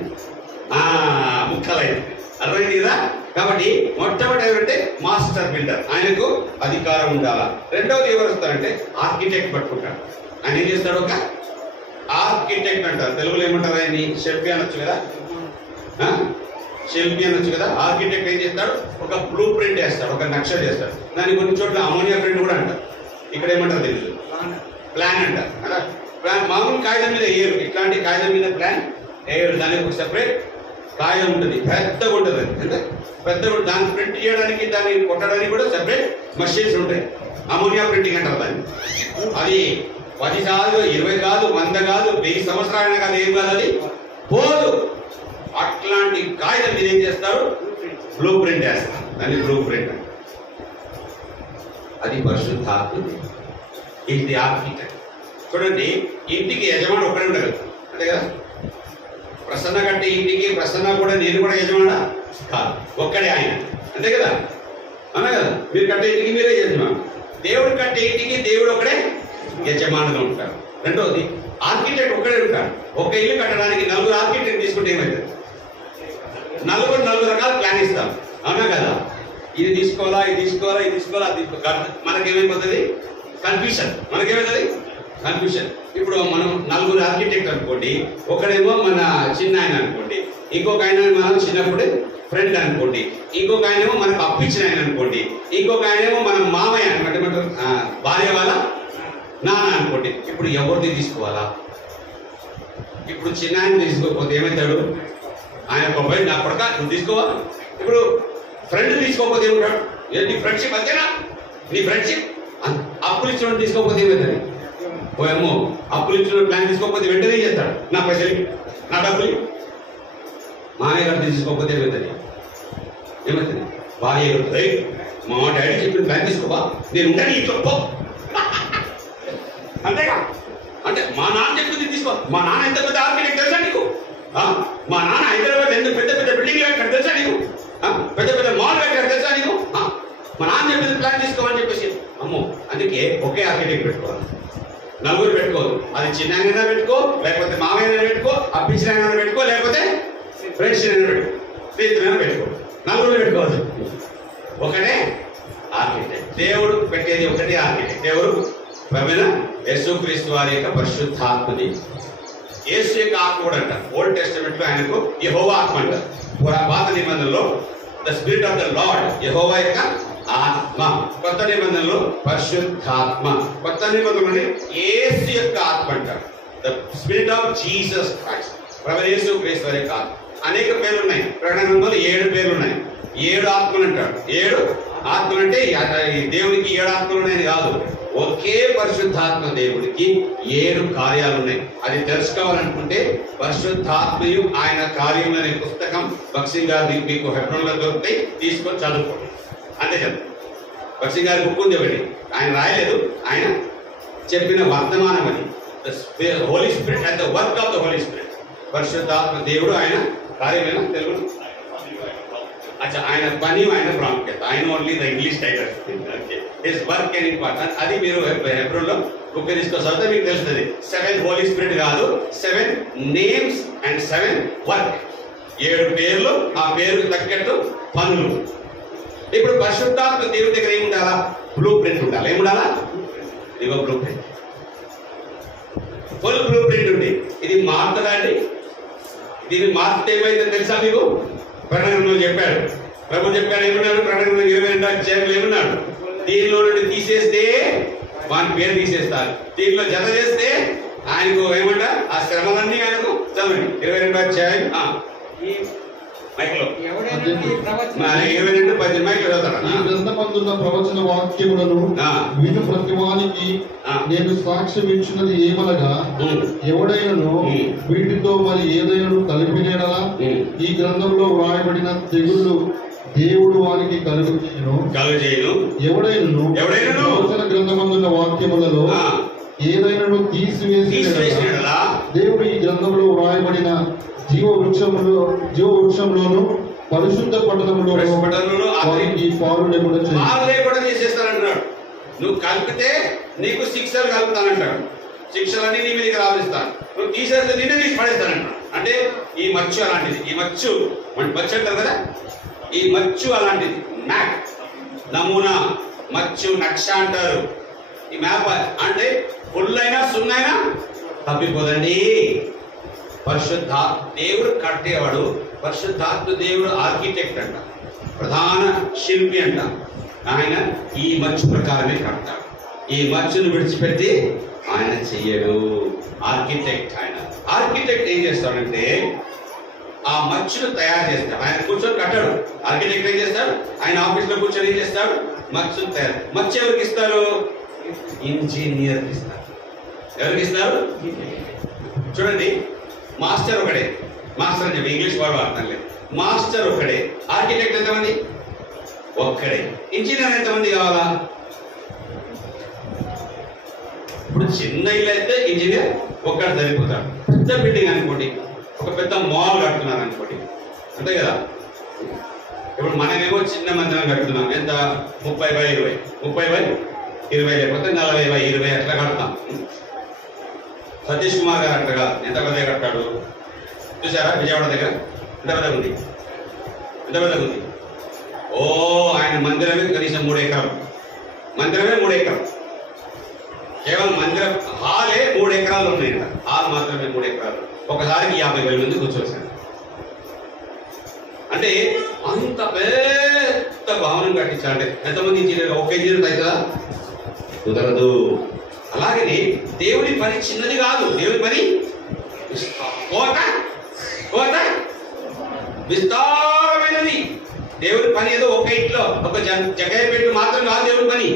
ముక్కలు అయిపోతుంది. అర్థమైంది కదా? కాబట్టి మొట్టమొదటి ఎవరంటే మాస్టర్ బిల్డర్, ఆయనకు అధికారం ఉండాలా. రెండవది ఎవరు వస్తారంటే ఆర్కిటెక్ట్ పట్టుకుంటాడు. ఆయన ఏం చేస్తాడు? ఒక ఆర్కిటెక్ట్ అంటారు. తెలుగులో ఏమంటారు? ఆయన్ని శిల్పి అనొచ్చు కదా, శిల్పి అనొచ్చు కదా. ఆర్కిటెక్ట్ ఏం చేస్తాడు? ఒక బ్లూ ప్రింట్ వేస్తాడు, ఒక నక్ష చేస్తాడు. దాన్ని కొన్ని చోట్ల అమోనియా ప్రింట్ కూడా అంటారు. ఇక్కడ ఏమంటారు తెలుసు? ప్లాన్ అంటారు. ప్లాన్ మామూలు కాగితం మీద వేయరు, ఇట్లాంటి కాగితం మీద ప్లాన్ వేయరు. దానికి ఒక సెపరేట్ కాగితం ఉంటుంది, పెద్దగా ఉంటుంది. అంటే పెద్దగా దాన్ని ప్రింట్ చేయడానికి, దాన్ని కొట్టడానికి కూడా సెపరేట్ మషిన్స్ ఉంటాయి. అమోనియా ప్రింటింగ్ అంటారు దాన్ని. అది 10 కాదు, 20 కాదు, 100 కాదు, 1000 సంవత్సరాలైనా కాదు, ఏం కాదు, అది పోదు. అట్లాంటి కాగితం మీద ఏం చేస్తారు? బ్లూ ప్రింట్ వేస్తారు. దాన్ని బ్లూ ప్రింట్. అది పరిశుద్ధాత్మ, ఇది ఆర్కిటెక్ట్. చూడండి, ఇంటికి యజమాని ఒకడే ఉండదు అంతే కదా. ప్రసన్న కంటే ఇంటికి ప్రసన్న కూడా నేను కూడా యజమానా కాదు, ఒక్కడే ఆయన, అంతే కదా. అన్నా కదా? మీరు కట్టే ఇంటికి మీరే యజమాని. దేవుడు కట్టే ఇంటికి దేవుడు ఒకడే యజమానుగా ఉంటాడు. రెండవది ఆర్కిటెక్ట్ ఒకడే ఉంటాడు. ఒక ఇల్లు కట్టడానికి 4 ఆర్కిటెక్ట్ తీసుకుంటే ఏమైంది? 4 రకాల ప్లాన్ ఇస్తాం, అవునా కదా. ఇది తీసుకోవాలా, ఇది తీసుకోవాలా, ఇది తీసుకోవాలా, అది మనకేమైపోతుంది? కన్ఫ్యూషన్. మనకేమవుతుంది? కన్ఫ్యూషన్. ఇప్పుడు మనం 4 ఆర్కిటెక్ట్ అనుకోండి, ఒకడేమో మన చిన్న ఆయన అనుకోండి, ఇంకొక ఆయన మనం చిన్నప్పుడే ఫ్రెండ్ అనుకోండి, ఇంకొక ఆయనేమో మనకు అప్పించిన ఆయన అనుకోండి, ఇంకొక ఆయనేమో మన మామయ్య అంటే భార్య వాళ్ళ నాన్న అనుకోండి. ఇప్పుడు ఎవరిది తీసుకోవాలా? ఇప్పుడు చిన్న ఆయన తీసుకోకపోతే ఏమవుతాడు? ఆయన కొబ్బరి నా కొడక నువ్వు తీసుకోవాలి. ఇప్పుడు ఫ్రెండ్ తీసుకోకపోతే ఏమంటాడు? నీ ఫ్రెండ్షిప్ అంతేనా? నీ ఫ్రెండ్షిప్ అప్పులు ఇచ్చిన తీసుకోకపోతే ఏమవుతుంది? పోయేమో అప్పులు ఇచ్చిన ప్లాన్ తీసుకోకపోతే వెంటనే చేస్తాడు, నా పైసలు నా డబ్బులు. మామయ్య గారు తీసుకోకపోతే ఏమవుతుంది? ఏమవుతుంది? భార్య మా డాడీ చెప్పిన ప్లాన్ తీసుకోవా, నేను ఉండని ఇంట్లో అంతేగా. అంటే మా నాన్న చెప్పింది తీసుకో. మా నాన్న ఎంత పెద్ద ఆర్కిటెక్ట్ తెలుసా నీకు? మా నాన్న హైదరాబాద్ ఎంత పెద్ద పెద్ద బిల్డింగ్ కట్టాడు తెలుసా నీకు? పెద్ద పెద్ద మాల్ కట్టాడు తెలుసా నీకు? మా నాన్న చెప్పింది ప్లాన్ తీసుకోమని చెప్పేసి అమ్మో. అందుకే ఒకే ఆర్కిటెక్ట్ పెట్టుకోవాలి, 4 పెట్టుకోదు. అది చిన్న అయినా పెట్టుకో, లేకపోతే మామయ్య పెట్టుకో, అప్పించిన అయినా పెట్టుకో, లేకపోతే ఫ్రెండ్స్ అయినా పెట్టుకో, స్నేహితులైనా పెట్టుకో. 4 పెట్టుకోవచ్చు. ఒకటే ఆర్కిటెక్ట్. దేవుడు పెట్టేది ఒకటే ఆర్కిటెక్ట్. ఎవరు? యేసుక్రీస్తు వారి యొక్క పరిశుద్ధాత్మది. యేసు యొక్క ఆత్మ కూడా అంటారు. ఓల్డ్ టెస్టమెంట్ లో ఆయనకు యెహోవా ఆత్మ అంటారు. పాత నిబంధనలో the spirit of the lord, Yehova యొక్క ఆత్మ. కొత్త నిబంధనలో పరిశుద్ధాత్మ. కొత్త నిబంధనలోనే యేసు యొక్క ఆత్మ అంటారు. The spirit of Jesus Christ, ప్రభు యేసుక్రీస్తు వారి యొక్క ఆత్మ. అనేక పేర్లు ఉన్నాయి. ప్రకటనలో 7 పేర్లు ఉన్నాయి. 7 ఆత్మలు అంటాడు. 7 ఆత్మలు అంటే దేవునికి 7 ఆత్మలు ఉన్నాయని కాదు. ఒకే పరిశుద్ధాత్మ దేవుడికి 7 కార్యాలు ఉన్నాయి. అది తెలుసుకోవాలనుకుంటే పరిశుద్ధాత్మయు ఆయన కార్యం అనే పుస్తకం బక్సింగ్ గారి మీకు హెబ్రోన్లో దొరికితే తీసుకొని చదువుకోండి. అంతే కదా. బక్సింగ్ గారి బుక్ ఉంది ఒకటి, ఆయన రాయలేదు, ఆయన చెప్పిన వర్తమానం అది. Holy spirit and the work of the holy spirit. పరిశుద్ధాత్మ దేవుడు ఆయన కార్యమైన తెలుగు ఆయన పని, ఆయన ప్రాముఖ్యత. ఆయన only the English tighter his work and important. అది మీరు హెబ్రోన్లో బుక్ తీసుకొస్తే మీకు తెలుస్తుంది. 7 హోలీ స్పిరిట్ కాదు, 7 నేమ్స్ అండ్ 7 వర్క్. 7 పేర్లు, ఆ పేరుకు తగ్గట్టు పనులు. ఇప్పుడు పరిశుద్ధాత్మ దేవుడి దగ్గర ఏముండాలా? బ్లూ ప్రింట్ ఉండాలి. ఏముండాలా? ఇదిగో blue print, full blue print ఉంది. ఇది మారుతుందా అండి? దీన్ని మార్చితే ఏమైందని తెలుసా మీకు? ప్రకటనలో చెప్పాడు, ప్రభు చెప్పాడు. ఏమన్నాడు? ప్రకటన 22 అధ్యాయంలో ఏమన్నాడు? దీనిలో నుండి తీసేస్తే వాని పేరు తీసేస్తారు, దీనిలో జత చేస్తే ఆయనకు ఏమంట ఆ శ్రమలన్నీ ఆయనకు చదవండి. 22 అధ్యాయం మైక్లో 22:10 మైక్లో చదువుతాడు. ఈ గ్రంథమందున్న ప్రవచన వాక్యములను విను ప్రతివానికి నేను సాక్ష్యం ఇచ్చినది ఏమనగా, ఎవడైనను వీటితో మరి ఏదైనా కలిపినేలా ఈ గ్రంథంలో వ్రాయబడిన తెగుళ్ళు దేవుడు వారికి కలుగజేయును. ఎవడైనను ప్రవచన గ్రంథమందున్న వాక్యములలో ఏదైనా తీసివేసిన దేవుడు ఈ గ్రంథంలో వ్రాయబడిన జీవ వృక్షంలోను పరిశుద్ధ పట్టణంలోను వారికి పాలు లేకుండా చేసేస్తానంటున్నాడు. నువ్వు కలిపితే నీకు శిక్షలు కలుపుతానంటాడు. శిక్షలన్నీ నీ మీదకి రావిస్తాను. నువ్వు తీసేస్తే నిన్నే తీసి పడేస్తానంటాడు. అంటే ఈ మచ్చు అలాంటిది. ఈ మచ్చు మచ్చు అంటారు కదా, ఈ మచ్చు అలాంటిది. మ్యాప్ నమూనా మచ్చు నక్ష అంటారు. ఈ మ్యాప్ అంటే పుల్లైనా సున్నైనా తప్పిపోదండి. పరిశుద్ధాత్మ దేవుడు కట్టేవాడు. పరిశుద్ధాత్మ దేవుడు ఆర్కిటెక్ట్ అంట, ప్రధాన శిల్పి అంట. ఆయన ఈ మచ్చు ప్రకారమే కడతాడు. ఈ మచ్చును విడిచిపెట్టి ఆయన చెయ్యడు. ఆర్కిటెక్ట్ ఆయన. ఆర్కిటెక్ట్ ఏం చేస్తాడంటే ఆ మచ్చును తయారు చేస్తాడు. ఆయన కూర్చొని కట్టాడు. ఆర్కిటెక్ట్ ఏం చేస్తాడు? ఆయన ఆఫీస్లో కూర్చొని ఏం చేస్తాడు? మచ్చును తయారు. మచ్చు ఎవరికి ఇస్తారు? ఇంజనీర్కి ఇస్తారు. ఎవరికి ఇస్తారు? చూడండి, మాస్టర్ ఒకడే. మాస్టర్ అని చెప్పి ఇంగ్లీష్ వర్డ్ వాడతాం లేదు. మాస్టర్ ఒకడే. ఆర్కిటెక్ట్ ఎంతమంది? ఒక్కడే. ఇంజనీర్ ఎంతమంది కావాలా? ఇప్పుడు చిన్న ఇల్లు అయితే ఇంజనీర్ ఒక్కడు సరిపోతాడు. పెద్ద బిల్డింగ్ అనుకోండి, ఒక పెద్ద మాల్ కడుతున్నారు అనుకోండి, అంతే కదా. ఇప్పుడు మనమేమో చిన్న మందిరం కడుతున్నాం. ఎంత? 30x20, 30x20 లేకపోతే 40x20 అట్లా కడతాం. సతీష్ కుమార్ గారు అట్టగా ఎంత పెద్దగా కట్టాడు చూసారా? విజయవాడ దగ్గర ఎంత పెద్దగా ఉంది, ఎంత పెద్దగా ఉంది. ఓ, ఆయన మందిరమే కనీసం 3 ఎకరాలు. మందిరమే 3 ఎకరాలు. కేవలం మందిరం హాలే 3 ఎకరాలు ఉన్నాయంట. హాల్ మాత్రమే 3 ఎకరాలు. ఒకసారికి 50,000 మంది కూర్చోవచ్చారు. అంటే అంత పెద్ద భవనం కట్టించాలంటే ఎంతమంది ఇంజనీర్? ఒక ఇంజనీర్ అవుతుందా? కుదరదు. అలాగని దేవుని పని చిన్నది కాదు. దేవుని పని కోట కోట విస్తారమైనది. దేవుని పని ఏదో ఒక ఇంట్లో ఒక జగైపేట మాత్రం కాదు. దేవుని పని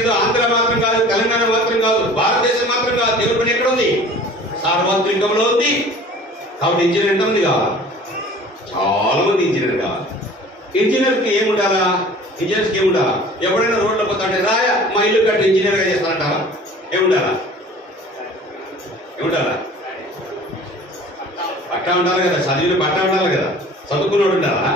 ఏదో ఆంధ్ర మాత్రం కాదు, తెలంగాణ మాత్రం కాదు, భారతదేశం మాత్రం కాదు. దేవుని పని ఎక్కడ ఉంది? సార్వత్రికంలో ఉంది. కాబట్టి ఇంజనీర్ ఎంతమంది కావాలి? చాలా మంది ఇంజనీర్ కావాలి. ఇంజనీర్కి ఏముండాలా? ఇంజనీర్స్కి ఏముండాలా? ఎప్పుడైనా రోడ్లో పోతాంటే రాయ మా ఇల్లు కట్టి ఇంజనీర్గా చేస్తానంటారా? ఏముండాలా? పట్టా ఉండాలి కదా. చదివిన పట్టా ఉండాలి కదా. చదువుకున్నోడు ఉండాలా?